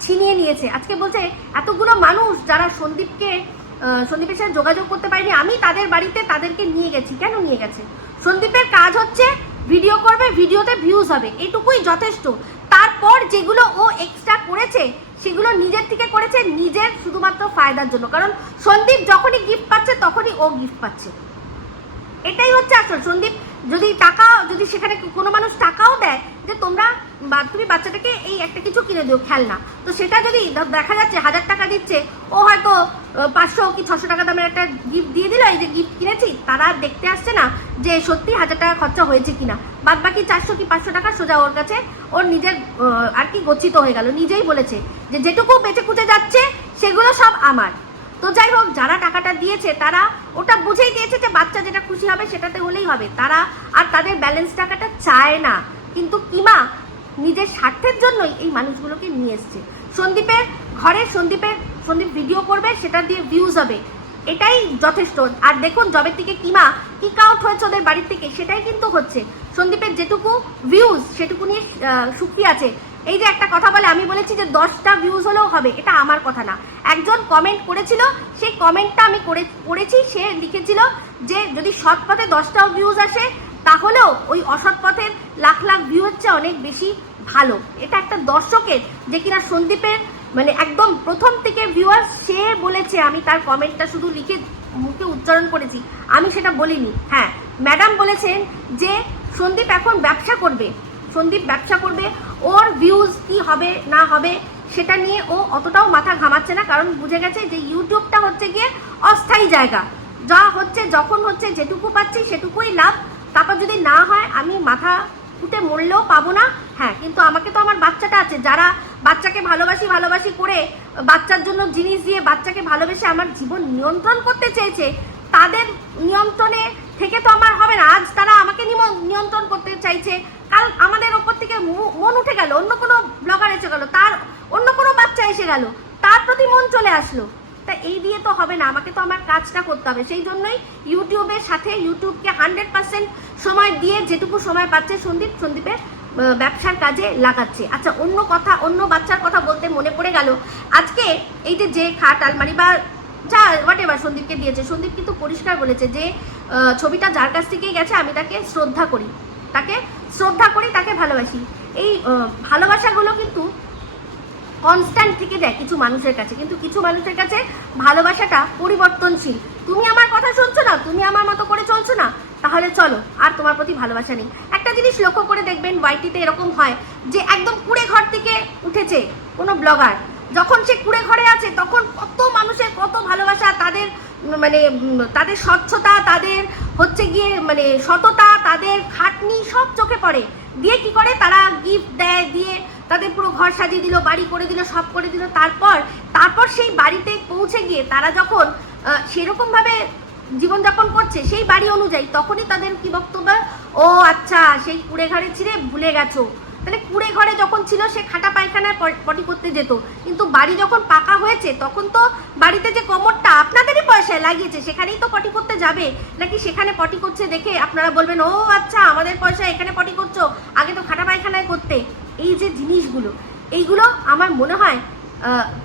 ছিনিয়ে নিয়েছে। আজকে বলছে এতগুলো মানুষ যারা সন্দীপের সাথে যোগাযোগ করতে পারেনি, আমি তাদের বাড়িতে তাদেরকে নিয়ে গেছি। কেন নিয়ে গেছে? সন্দীপের কাজ হচ্ছে ভিডিও করবে, ভিডিওতে ভিউজ হবে, এটুকুই যথেষ্ট। তারপর যেগুলো ও এক্সট্রা করেছে সেগুলো নিজের থেকে করেছে, নিজের শুধুমাত্র ফায়দার জন্য। কারণ সন্দীপ যখনই গিফট পাচ্ছে তখনই ও গিফট পাচ্ছে, এটাই হচ্ছে আসল। সন্দীপ যদি সেখানে কোনো মানুষ টাকাও দেয় যে তুমি বাচ্চাটাকে এই একটা কিছু কিনে দিও খেলনা, তো সেটা যদি দেখা যাচ্ছে 1000 টাকা দিচ্ছে, ও হয়তো 500 কি 600 টাকা দামের একটা গিফট দিয়ে দিল, এই যে গিফট কিনেছি, তারা দেখতে আসছে না যে সত্যি 1000 টাকা খরচা হয়েছে কিনা। বাদ বাকি 400 কি 500 টাকা সোজা ওর কাছে, ওর নিজের আর কি গচ্ছিত হয়ে গেল। নিজেই বলেছে যে যেটুকু বেঁচে কুচে যাচ্ছে সেগুলো সব আমার। তো যাই হোক, যারা টাকাটা দিয়েছে তারা ওটা বুঝেই দিয়েছে যে বাচ্চা যেটা খুশি হবে সেটাতে হলেই হবে, তারা আর তাদের ব্যালেন্স টাকাটা চায় না। কিন্তু কিমা নিজের স্বার্থের জন্যই এই মানুষগুলোকে নিয়ে এসছে। সন্দীপের ঘরে সন্দীপ ভিডিও করবে, সেটা দিয়ে ভিউজ হবে, এটাই যথেষ্ট। আর দেখুন জবের থেকে কিমা কিক আউট হয়েছে ওদের বাড়ির থেকে, সেটাই কিন্তু হচ্ছে। সন্দীপের যেটুকু ভিউজ সেটুকু নিয়ে সুখী আছে। এই যে একটা কথা বলে, আমি বলেছি যে 10টা ভিউজ হলেও হবে, এটা আমার কথা না। একজন কমেন্ট করেছিল, সেই কমেন্টটা আমি করেছি। সে লিখেছিল যে যদি সৎ পথে 10টাও ভিউজ আসে তাহলেও ওই অসৎ পথের লাখ লাখ ভিউ হচ্ছে অনেক বেশি ভালো। এটা একটা দর্শকের, যে কিনা সন্দীপের মানে একদম প্রথম থেকে ভিউয়ার, সে বলেছে। আমি তার কমেন্টটা শুধু লিখে মুখে উচ্চারণ করেছি, আমি সেটা বলিনি। হ্যাঁ, ম্যাডাম বলেছেন যে সন্দীপ এখন ব্যবসা করবে, ওর ভিউজ কি হবে না হবে সেটা নিয়ে ও অতটাও মাথা ঘামাচ্ছে না। কারণ বুঝে গেছে যে ইউটিউবটা হচ্ছে গিয়ে অস্থায়ী জায়গা, যা হচ্ছে যখন হচ্ছে যেটুকু পাচ্ছি সেটুকুই লাভ। তারপর যদি না হয় আমি মাথা ফুটে মরলেও পাবো না। হ্যাঁ, কিন্তু আমাকে তো আমার বাচ্চাটা আছে, যারা বাচ্চাকে ভালোবাসি করে বাচ্চার জন্য জিনিস দিয়ে বাচ্চাকে ভালোবেসে আমার জীবন নিয়ন্ত্রণ করতে চেয়েছে, তাদের নিয়ন্ত্রণে থেকে তো আমার হবে না। আজ তারা আমাকে নিয়ন্ত্রণ করতে চাইছে, কাল আমাদের ওপর থেকে মন উঠে গেল, অন্য কোনো ব্লগার এসে গেল, তার অন্য কোনো বাচ্চা এসে গেল, তার প্রতি মন চলে আসলো। তা এই দিয়ে তো হবে না, আমাকে তো আমার কাজটা করতে হবে। সেই জন্যই ইউটিউবের সাথে ইউটিউবকে 100% সময় দিয়ে যেটুকু সময় পাচ্ছে সন্দীপের ব্যবসার কাজে লাগাচ্ছে। আচ্ছা, অন্য বাচ্চার কথা বলতে মনে পড়ে গেল, আজকে এই যে খাট আলমারি বা যা হোয়াটএভার সন্দীপকে দিয়েছে, সন্দীপ কিন্তু পরিষ্কার বলেছে যে ছবিটা যার কাছ থেকেই গেছে আমি তাকে শ্রদ্ধা করি, তাকে ভালোবাসি। এই ভালোবাসাগুলো কিন্তু কনস্ট্যান্ট থেকে দেয় কিছু মানুষের কাছে, কিন্তু কিছু মানুষের কাছে ভালোবাসাটা পরিবর্তনশীল। তুমি আমার কথা শুনছো না, তুমি আমার মতো করে চলছো না, তাহলে চলো, আর তোমার প্রতি ভালোবাসা নেই। একটা জিনিস লক্ষ্য করে দেখবেন, ওয়াইটিতে এরকম হয় যে একদম কুড়ে ঘর থেকে উঠেছে কোনো ব্লগার, যখন সে কুড়ে ঘরে আছে তখন কত মানুষের কত ভালোবাসা, তাদের স্বচ্ছতা, তাদের হচ্ছে গিয়ে সততা, তাদের খাটনি সব চোখে পড়ে। দিয়ে কি করে, তারা গিফট দেয়, দিয়ে তাদের পুরো ঘর সাজিয়ে দিল, বাড়ি করে দিল, সব করে দিল। তারপর সেই বাড়িতে পৌঁছে গিয়ে তারা যখন সেরকমভাবে জীবনযাপন করছে সেই বাড়ি অনুযায়ী, তখনই তাদের কি বক্তব্য, ও আচ্ছা সেই কুড়ে ঘরে ছিলে, ভুলে গেছো। তাহলে কুড়ে ঘরে যখন ছিল সে খাটা পায়খানায় পটি করতে যেত, কিন্তু বাড়ি যখন পাকা হয়েছে তখন তো বাড়িতে যে কোমরটা আপনাদেরই পয়সায় লাগিয়েছে সেখানেই তো পটি করতে যাবে, নাকি সেখানে পটি করছে দেখে আপনারা বলবেন ও আচ্ছা আমাদের পয়সা এখানে পটি করছো, আগে তো খাটা পায়খানায় করতে। এই যে জিনিসগুলো, এইগুলো আমার মনে হয়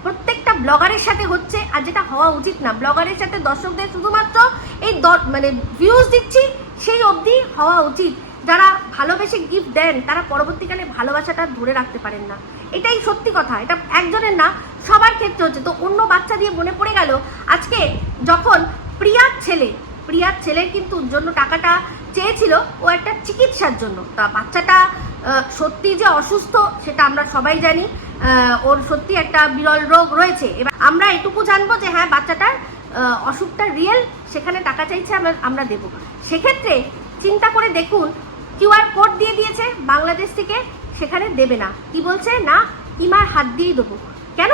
প্রত্যেকটা ব্লগারের সাথে হচ্ছে, আর যেটা হওয়া উচিত না। ব্লগারের সাথে দর্শকদের শুধুমাত্র এই ভিউজ দিচ্ছি সেই অবধি হওয়া উচিত। যারা ভালোবেসে গিফট দেন তারা পরবর্তীকালে ভালোবাসাটা ধরে রাখতে পারেন না, এটাই সত্যি কথা। এটা একজনের না, সবার ক্ষেত্রে হচ্ছে। তো অন্য বাচ্চা দিয়ে মনে পড়ে গেল, আজকে যখন প্রিয়ার ছেলের কিন্তু জন্য টাকাটা চেয়েছিল, ও একটা চিকিৎসার জন্য। তা বাচ্চাটা সত্যি যে অসুস্থ সেটা আমরা সবাই জানি, ওর সত্যি একটা বিরল রোগ রয়েছে। এবার আমরা এটুকু জানবো যে হ্যাঁ বাচ্চাটার অসুখটা রিয়েল, সেখানে টাকা চাইছে আমরা দেবো। সেক্ষেত্রে চিন্তা করে দেখুন, কিউআর কোড দিয়ে দিয়েছে বাংলাদেশ থেকে, সেখানে দেবে না। কি বলছে না কিমার হাত দিয়েই দেবো। কেন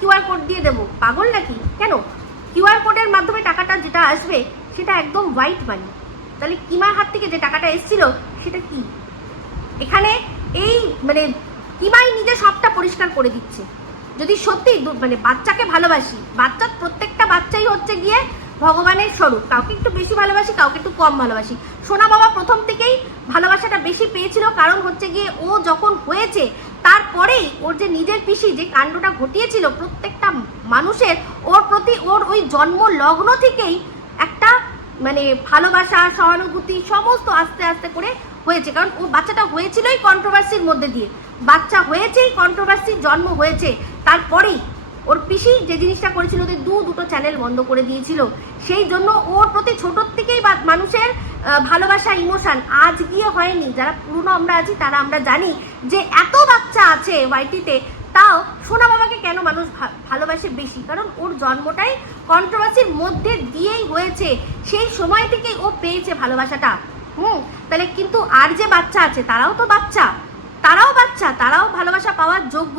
কিউআর কোড দিয়ে দেবো? পাগল নাকি? কেন? কিউআর কোডের মাধ্যমে টাকাটা যেটা আসবে সেটা একদম হোয়াইট মানি। তাহলে কিমার হাত থেকে যে টাকাটা এসেছিল সেটা কি? এখানে এই মানে কিমাই নিজে সবটা পরিষ্কার করে দিচ্ছে। যদি সত্যি মানে বাচ্চাকে ভালোবাসি, বাচ্চার প্রত্যেকটা বাচ্চাই হচ্ছে গিয়ে ভগবানের স্বরূপ। কাউকে একটু বেশি ভালোবাসি, কাউকে একটু কম ভালোবাসি। সোনা বাবা প্রথম থেকেই ভালোবাসাটা বেশি পেয়েছিল, কারণ হচ্ছে গিয়ে ও যখন হয়েছে তারপরেই ওর যে নিজের পিসি যে কাণ্ডটা ঘটিয়েছিল, প্রত্যেকটা মানুষের ওর প্রতি ওর ওই জন্ম লগ্ন থেকেই একটা মানে ভালোবাসা, সহানুভূতি সমস্ত আস্তে আস্তে করে হয়েছে। কারণ ও বাচ্চাটা হয়েছিলই কন্ট্রোভার্সির মধ্যে দিয়ে, বাচ্চা হয়েছেই কন্ট্রোভার্সির জন্ম হয়েছে। তারপরেই ওর পিসি যে জিনিসটা করেছিল, ওদের দুটো চ্যানেল বন্ধ করে দিয়েছিল। সেই জন্য ওর প্রতি ছোটোর থেকেই মানুষের ভালোবাসা, ইমোশন আজ গিয়ে হয়নি। যারা পুরনো আমরা আছি তারা আমরা জানি যে এত বাচ্চা আছে ওয়াইটিতে, তাও সোনা বাবাকে কেন মানুষ ভালোবাসে বেশি? কারণ ওর জন্মটাই কন্ট্রোভার্সির মধ্যে দিয়েই হয়েছে। সেই সময় থেকেই ও পেয়েছে ভালোবাসাটা। তাহলে কিন্তু আর যে বাচ্চা আছে তারাও তো বাচ্চা, তারাও ভালোবাসা পাওয়ার যোগ্য।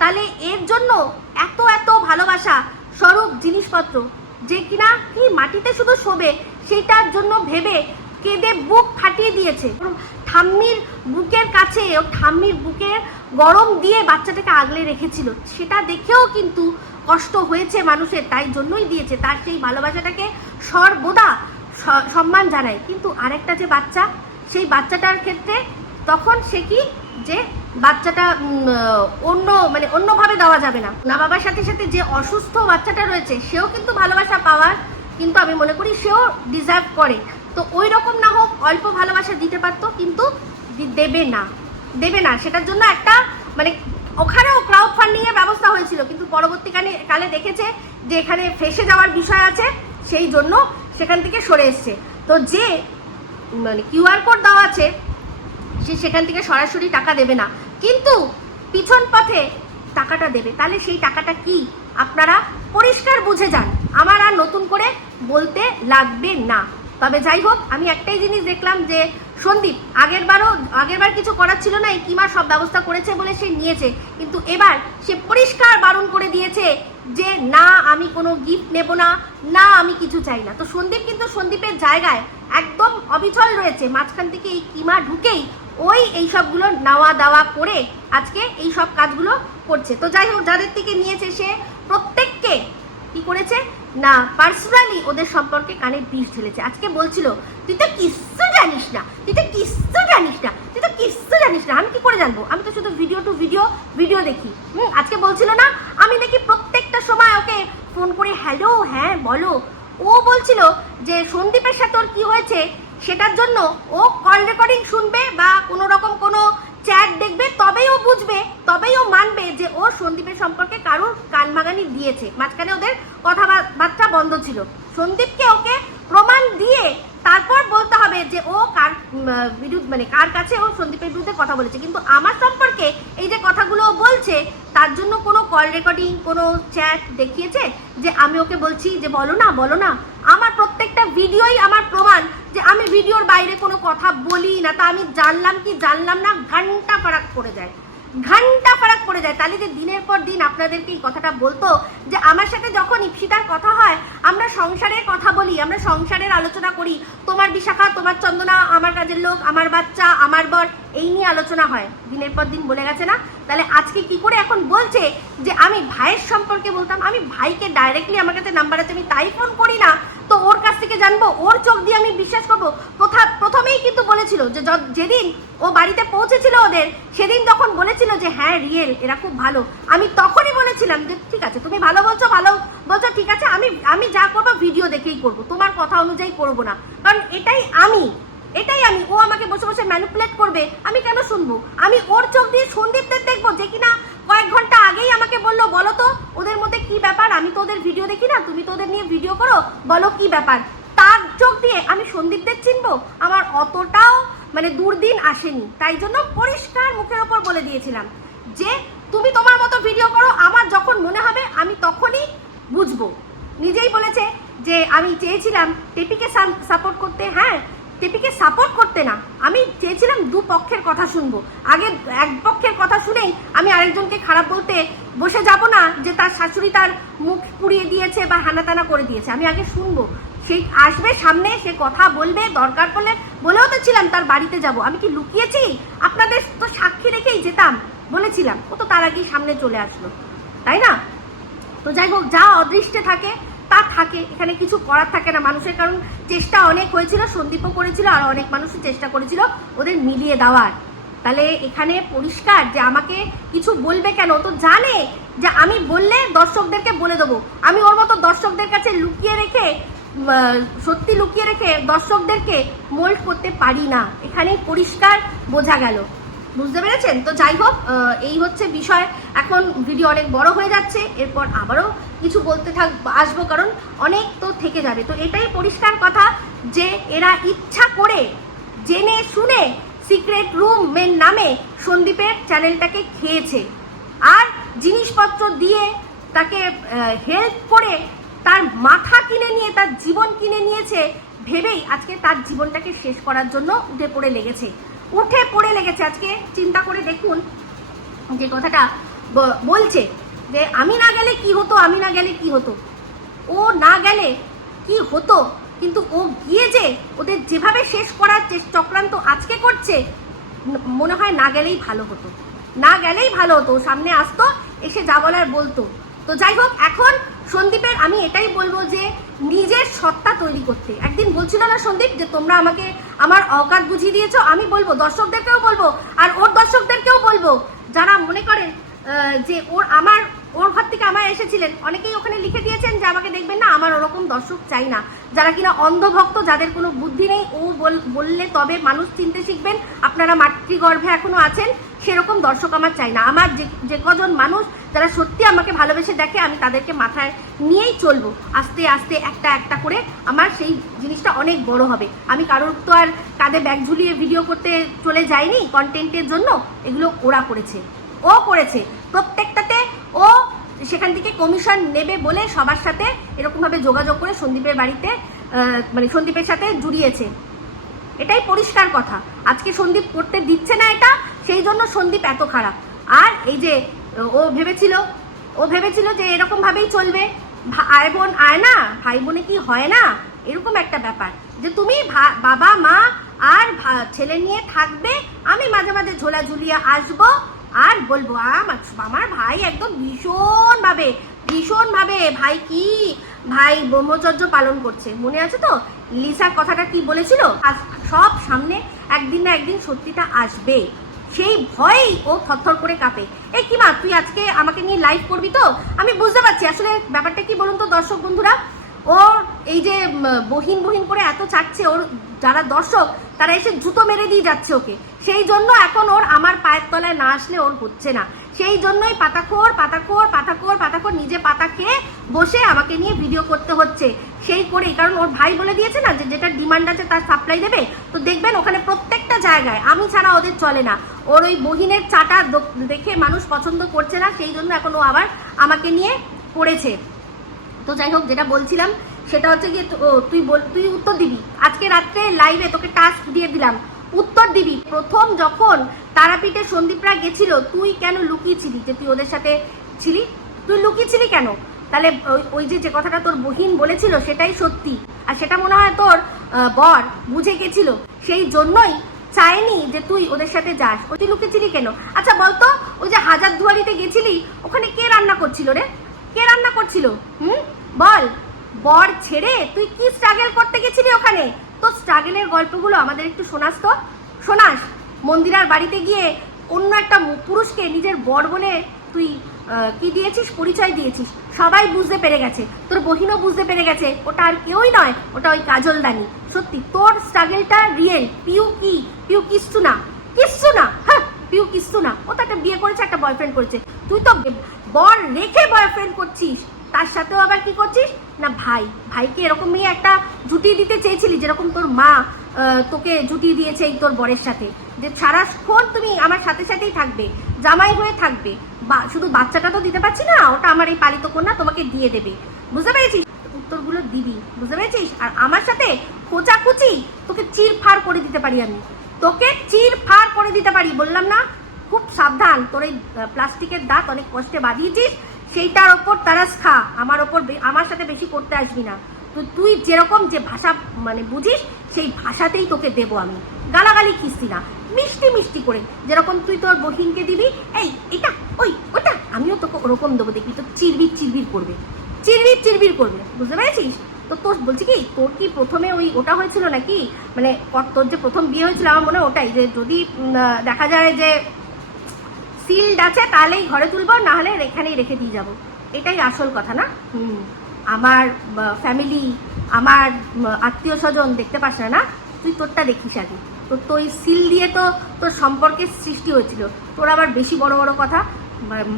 তাহলে এর জন্য এত এত ভালোবাসা স্বরূপ জিনিসপত্র যে কিনা কি মাটিতে শুধু শোবে, সেইটার জন্য ভেবে কেঁদে বুক ফাটিয়ে দিয়েছে। ঠাম্মির বুকের কাছে ও ঠাম্মির বুকের গরম দিয়ে বাচ্চাটাকে আগলে রেখেছিল, সেটা দেখেও কিন্তু কষ্ট হয়েছে মানুষের, তাই জন্যই দিয়েছে। তার সেই ভালোবাসাটাকে সর্বদা সম্মান জানায়। কিন্তু আরেকটা যে বাচ্চা, সেই বাচ্চাটার ক্ষেত্রে তখন সে কি যে বাচ্চাটা অন্যভাবে দেওয়া যাবে না। না বাবার সাথে সাথে যে অসুস্থ বাচ্চাটা রয়েছে সেও কিন্তু ভালোবাসা পাওয়ার, কিন্তু আমি মনে করি সেও ডিজার্ভ করে। তো ওই রকম না হোক, অল্প ভালোবাসা দিতে পারতো, কিন্তু দেবে না। সেটার জন্য একটা মানে ওখানেও ক্রাউড ফান্ডিং এর ব্যবস্থা হয়েছিল, কিন্তু পরবর্তীকালে দেখেছে যে এখানে ফেসে যাওয়ার বিষয় আছে, সেই জন্য সেখান থেকে সরে এসছে। তো যে মানে কিউআর কোড দেওয়া আছে সে সেখান থেকে সরাসরি টাকা দেবে না, কিন্তু পিছন পথে টাকাটা দেবে। তাহলে সেই টাকাটা কি আপনারা পরিষ্কার বুঝে যান, আমার আর নতুন করে বলতে লাগবে না। তবে যাই হোক, আমি একটাই জিনিস দেখলাম যে সন্দীপ আগেরবার কিছু করার ছিল না, এই কিমা সব ব্যবস্থা করেছে বলে সে নিয়েছে, কিন্তু এবার সে পরিষ্কার বারণ করে দিয়েছে যে না আমি কোনো গিফট নেব না, না আমি কিছু চাই না। তো সন্দীপ কিন্তু সন্দীপের জায়গায় একদম অবিচল রয়েছে, মাঝখান থেকে এই কিমা ঢুকেই ওই এইসবগুলো নেওয়া দাওয়া করে আজকে এই সব কাজগুলো করছে। তো যাই হোক, যাদের থেকে নিয়েছে সে প্রত্যেককে কি করেছে না পার্সোনালি ওদের সম্পর্কে কানে বিষ ঢেলেছে। আজকে বলছিল তুই তো কিচ্ছু জানিস না। আমি কি করে জানবো? আমি তো শুধু ভিডিও দেখি। আজকে বলছিল না আমি দেখি প্রত্যেকটা সময় ওকে ফোন করে হ্যালো, হ্যাঁ বলো। ও বলছিল যে সন্দীপের সাথে ওর কি হয়েছে সেটার জন্য ও কল রেকর্ডিং শুনবে বা কোনো রকম কোনো চ্যাট দেখবে, তবেই ও বুঝবে, তবেই ও মানবে যে ও সন্দীপের সম্পর্কে কারোর কানমাগানি দিয়েছে। মাঝখানে ওদের কথাবার্তা বন্ধ ছিল। সন্দীপকে ওকে প্রমাণ দিয়ে তারপর বলতে হবে যে ও কার কাছে ও সন্দীপের বিরুদ্ধে কথা বলেছে। কিন্তু আমার সম্পর্কে এই যে কথাগুলো বলছে, তার জন্য কোনো কল রেকর্ডিং, কোনো চ্যাট দেখিয়েছে যে আমি ওকে বলছি যে বলো না। আমার প্রত্যেকটা ভিডিওই আমার প্রমাণ যে আমি ভিডিওর বাইরে কোনো কথা বলি না। তা আমি জানলাম না ঘন্টা ফারাক পড়ে যায়। তাহলে যে দিনের পর দিন আপনাদেরকে এই কথাটা বলতো যে আমার সাথে যখন ইপসিতার কথা হয়, আমরা সংসারের কথা বলি, আমরা সংসারের আলোচনা করি, তোমার বিশাখা, তোমার চন্দনা, আমার কাজের লোক, আমার বাচ্চা, আমার বর, এই নিয়ে আলোচনা হয়। দিনের পর দিন বলে গেছে না? তাহলে আজকে কি করে এখন বলছে যে আমি ভাইয়ের সম্পর্কে বলতাম? আমি ভাইকে ডাইরেক্টলি, আমার কাছে নাম্বার আছে, আমি তাই ফোন করি না, তো ওর কাছ থেকে জানবো, ওর চোখ দিয়ে আমি বিশ্বাস করবো? প্রথমেই কিন্তু বলেছিল যে যেদিন ও বাড়িতে পৌঁছেছিল ওদের, সেদিন যখন বলেছিল যে হ্যাঁ রিয়েল, এরা খুব ভালো, আমি তখনই বলেছিলাম যে ঠিক আছে তুমি ভালো বলছো, ঠিক আছে, আমি যা করবো ভিডিও দেখেই করবো, তোমার কথা অনুযায়ী করবো না। কারণ এটাই আমি। ও আমাকে বসে বসে ম্যানিপুলেট করবে, আমি কেন শুনবো? আমি ওর চোখ দিয়ে সন্দীপদের দেখবো যে কিনা কয়েক ঘন্টা আগেই আমাকে বললো বলো তো ওদের মধ্যে কি ব্যাপার, আমি তো ওদের ভিডিও দেখি না, তুমি তো ওদের নিয়ে ভিডিও করো, বলো কি ব্যাপার। তার চোখ দিয়ে আমি সন্দীপদের চিনবো? আমার অতটাও দুর্দিন আসেনি। তাই জন্য পরিষ্কার মুখের ওপর বলে দিয়েছিলাম যে তুমি তোমার মতো ভিডিও করো, আমার যখন মনে হবে আমি তখনই বুঝবো। নিজেই বলেছে যে আমি চেয়েছিলাম টেপিকে সাপোর্ট করতে। হ্যাঁ, টেপিকে সাপোর্ট করতে না। আমি চেয়েছিলাম দু পক্ষের কথা শুনবো, আগে এক পক্ষের কথা শুনেই আমি আরেকজনকে খারাপ বলতে বসে যাব না যে তার শাশুড়ি তার মুখ পুড়িয়ে দিয়েছে বা হানাতানা করে দিয়েছে। আমি আগে শুনবো, সেই আসবে সামনে, সে কথা বলবে, দরকার পড়লে বলেও তো ছিলাম তার বাড়িতে যাব। আমি কি লুকিয়েছি? আপনাদের তো সাক্ষী রেখেই যেতাম, বলেছিলাম। ও তো তার আগেই সামনে চলে আসলো, তাই না? তো যাই হোক, যা অদৃষ্টে থাকে তা থাকে, এখানে কিছু করার থাকে না মানুষের। কারণ চেষ্টা অনেক হয়েছিল, সন্দীপও করেছিল, আর অনেক মানুষই চেষ্টা করেছিল ওদের মিলিয়ে দেওয়ার। তাহলে এখানে পরিষ্কার যে আমাকে কিছু বলবে কেন, তো জানে যে আমি বললে দর্শকদেরকে বলে দেবো। আমি ওর মতো দর্শকদের কাছে লুকিয়ে রেখে, সত্যি লুকিয়ে রেখে দর্শকদেরকে মোল্ড করতে পারি না। এখানেই পরিষ্কার বোঝা গেল, বুঝতে পেরেছেন? তো যাই হোক, এই হচ্ছে বিষয়। এখন ভিডিও অনেক বড় হয়ে যাচ্ছে, এরপর আবারও কিছু বলতে আসবো, কারণ অনেক তো থেকে যাবে। তো এটাই পরিষ্কার কথা যে এরা ইচ্ছা করে জেনে শুনে সিক্রেট রুমের নামে সন্দীপের চ্যানেলটাকে খেয়েছে, আর জিনিসপত্র দিয়ে তাকে হেল্প করে তার মাথা কিনে নিয়ে, তার জীবন কিনে নিয়েছে ভেবেই আজকে তার জীবনটাকে শেষ করার জন্য উঠে পড়ে লেগেছে। আজকে চিন্তা করে দেখুন যে কথাটা বলছে যে আমি না গেলে কি হতো, আমি না গেলে কি হতো। ও না গেলে কি হতো, কিন্তু ও গিয়ে যে ওদের যেভাবে শেষ করার চক্রান্ত আজকে করছে, মনে হয় না গেলেই ভালো হতো, না গেলেই ভালো হতো। সামনে আসতো, এসে যা বলার বলতো। তো যাই হোক, এখন সন্দীপের আমি এটাই বলবো যে নিজের সত্তা তৈরি করতে। একদিন বলছিল না সন্দীপ যে তোমরা আমাকে আমার অকাত বুঝিয়ে দিয়েছো, আমি বলবো, দর্শকদেরকেও বলবো, আর ওর দর্শকদেরকেও বলবো, যারা মনে করেন যে ওর ঘর থেকে আমার এসেছিলেন, অনেকেই ওখানে লিখে দিয়েছেন যে আমাকে দেখবেন না, আমার ওরকম দর্শক চাই না। যারা কিনা অন্ধভক্ত, যাদের কোনো বুদ্ধি নেই, ও বললে তবে মানুষ চিনতে শিখবেন, আপনারা মাতৃগর্ভে এখনো আছেন, সেরকম দর্শক আমার চাই না। আমার যে কজন মানুষ যারা সত্যি আমাকে ভালোবেসে দেখে, আমি তাদেরকে মাথায় নিয়েই চলবো। আস্তে আস্তে একটা একটা করে আমার সেই জিনিসটা অনেক বড় হবে। আমি কারোর তো আর কাঁধে ব্যাগ ঝুলিয়ে ভিডিও করতে চলে যাইনি কন্টেন্টের জন্য, এগুলো ওরা করেছে, ও করেছে প্রত্যেকটাতে। ও সেখান থেকে কমিশন নেবে বলে সবার সাথে এরকমভাবে যোগাযোগ করে সন্দীপের বাড়িতে, মানে সন্দীপের সাথে জুড়িয়েছে। এটাই পরিষ্কার কথা। আজকে সন্দীপ করতে দিচ্ছে না এটা, সেই জন্য সন্দীপ এত খারাপ। আর এই যে ও ভেবেছিল যে এরকম ভাবেই চলবে, ভাই বোন আয় না, ভাই বোনে কি হয় না, এরকম একটা ব্যাপার যে তুমি বাবা মা আর ছেলে নিয়ে থাকবে, আমি মাঝে মাঝে ঝোলা ঝুলিয়ে আসবো আর বলবো আমার ভাই একদম ভীষণ ভাবে ভাই ব্রহ্মচর্য পালন করছে। মনে আছে তো লিসার কথাটা কি বলেছিল? সব সামনে একদিন না একদিন সত্যিটা আসবে, সেই ভয়েই ও থরথর করে কাঁপে। এই কি মা, তুই আজকে আমাকে নিয়ে লাইভ করবি তো? আমি বুঝতে পারছি আসলে ব্যাপারটা কি বলুন তো দর্শক বন্ধুরা, ওর এই যে বহিন করে এত চাচ্ছে, ওর যারা দর্শক তারা এসে জুতো মেরে দিয়ে যাচ্ছে ওকে। সেই জন্য এখন ওর আমার পায়ের তলায় না আসলে ওর হচ্ছে না। সেই জন্যই পাতাখোর নিজে পাতা খেয়ে বসে আমাকে নিয়ে ভিডিও করতে হচ্ছে। সেই করেই, কারণ ওর ভাই বলে দিয়েছে না যে যেটা ডিমান্ড আছে তার সাপ্লাই দেবে। তো দেখবেন ওখানে প্রত্যেকটা জায়গায় আমি ছাড়া ওদের চলে না। ওর ওই বহিনের চাটা দেখে মানুষ পছন্দ করছে না, সেই জন্য এখন ও আবার আমাকে নিয়ে করেছে। তো যাই হোক, যেটা বলছিলাম সেটা হচ্ছে গিয়ে, তুই উত্তর দিবি আজকে রাত্রে লাইভে, তোকে টাস্ক দিয়ে দিলাম, উত্তর দিবি। প্রথম যখন তারাপীঠে সন্দীপরা গেছিল, তুই কেন লুকিয়েছিলি যে তুই ওদের সাথে ছিলি? তুই লুকিয়েছিলি কেন? তাহলে ওই যে কথাটা তোর বহিন বলেছিল সেটাই সত্যি, আর সেটা মনে হয় তোর বর বুঝে গেছিল, সেই জন্যই চাইনি যে তুই ওদের সাথে যাস। তুই লুকিয়েছিলি কেন? আচ্ছা বলতো, ওই যে হাজারদুয়ারিতে গেছিলি, ওখানে কে রান্না করছিল রে? কে রান্না করছিল? বল। বর ছেড়ে তুই কি স্ট্রাগল করতে গেছিলি ওখানে? তো স্ট্রাগলের গল্পগুলো আমাদের একটু শোনাস। মন্দিরার বাড়িতে গিয়ে অন্য একটা পুরুষকে নিজের বর বলে তুই কি দিয়েছিস, পরিচয় দিয়েছিস। সবাই বুঝতে পেরে গেছে, তোর বহিনও বুঝতে পেরে গেছে ওটা আর কেউই নয়, ওটা ওই কাজলদানি। সত্যি তোর স্ট্রাগলটা রিয়েল। পিউ কিচ্ছু না, হ্যাঁ, পিউ কিচ্ছু না। ও তো একটা বিয়ে করেছে, একটা বয়ফ্রেন্ড করেছে। তুই তো বর রেখে বয়ফ্রেন্ড করছিস, তার সাথেও আবার কি করছিস না, ভাইকে এরকম মেয়ে একটা জুটিয়ে দিতে চেয়েছিলি, যেরকম তোর মা তোকে জুটিয়ে দিয়েছে এই তোর বরের সাথে, যে সারাক্ষণ তুমি আমার সাথেই থাকবে, জামাই হয়ে থাকবে। শুধু বাচ্চাটা তো দিতে পারছি না, ওটা আমার এই পালিত কন্যা তোমাকে দিয়ে দেবে। বুঝতে পেরেছিস? তো উত্তরগুলো দিবি, বুঝতে পেরেছিস? আর আমার সাথে খোঁচাখুচি তোকে চিরফাড় করে দিতে পারি, আমি তোকে চিরফাড় করে দিতে পারি, বললাম না? খুব সাবধান, তোর এই প্লাস্টিকের দাঁত অনেক কষ্টে বাঁধিয়েছিস, সেইটার ওপর তারাস খা, আমার সাথে বেশি করতে আসবি না। তো তুই যেরকম যে ভাষা মানে বুঝিস সেই ভাষাতেই তোকে দেবো আমি, গালাগালি খিস্তি না, মিষ্টি মিষ্টি করে যেরকম তুই তোর বহিনকে দিবি, এই এটা ওই ওটা, আমিও তোকে ওরকম দেবো, দেখবি তো চিরবির চিরবির করবে, চিরবির চিরবির করবে, বুঝতে পেরেছিস? তো তোর বলছি কি, তোর কি প্রথমে ওটা হয়েছিল নাকি, মানে তোর যে প্রথম বিয়ে হয়েছিল আমার মনে হয় ওটাই, যে যদি দেখা যায় যে সিল্ড আছে তাহলেই ঘরে তুলবো, না হলে এখানেই রেখে দিয়ে যাবো, এটাই আসল কথা না? আমার ফ্যামিলি, আমার আত্মীয় স্বজন দেখতে পাস না, তুই তোরটা দেখিস আগে। তোর সিল দিয়ে তো তোর সম্পর্কের সৃষ্টি হয়েছিল, তোর আবার বেশি বড় বড় কথা,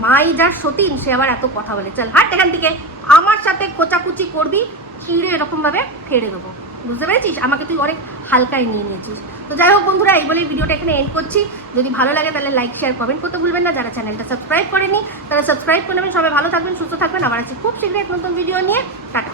মাই যার সতীন সে আবার এত কথা বলে। চল হাট এখান থেকে, আমার সাথে কোচাকুচি করবি, চিড়ে এরকমভাবে ফেড়ে দেবো, বুঝতে পেরেছিস? আমাকে তুই অনেক হালকায় নিয়ে নিয়েছিস। তো যাই হোক বন্ধুরা, এই বলে ভিডিওটা এখানে এন্ড করছি। যদি ভালো লাগে তাহলে লাইক শেয়ার কমেন্ট করতে ভুলবেন না। যারা চ্যানেলটা সাবস্ক্রাইব করেনি তারা সাবস্ক্রাইব করে নেবেন। সবাই ভালো থাকবেন, সুস্থ থাকবেন। আবার আছি খুব শীঘ্রই এক নতুন ভিডিও নিয়ে। টাটা।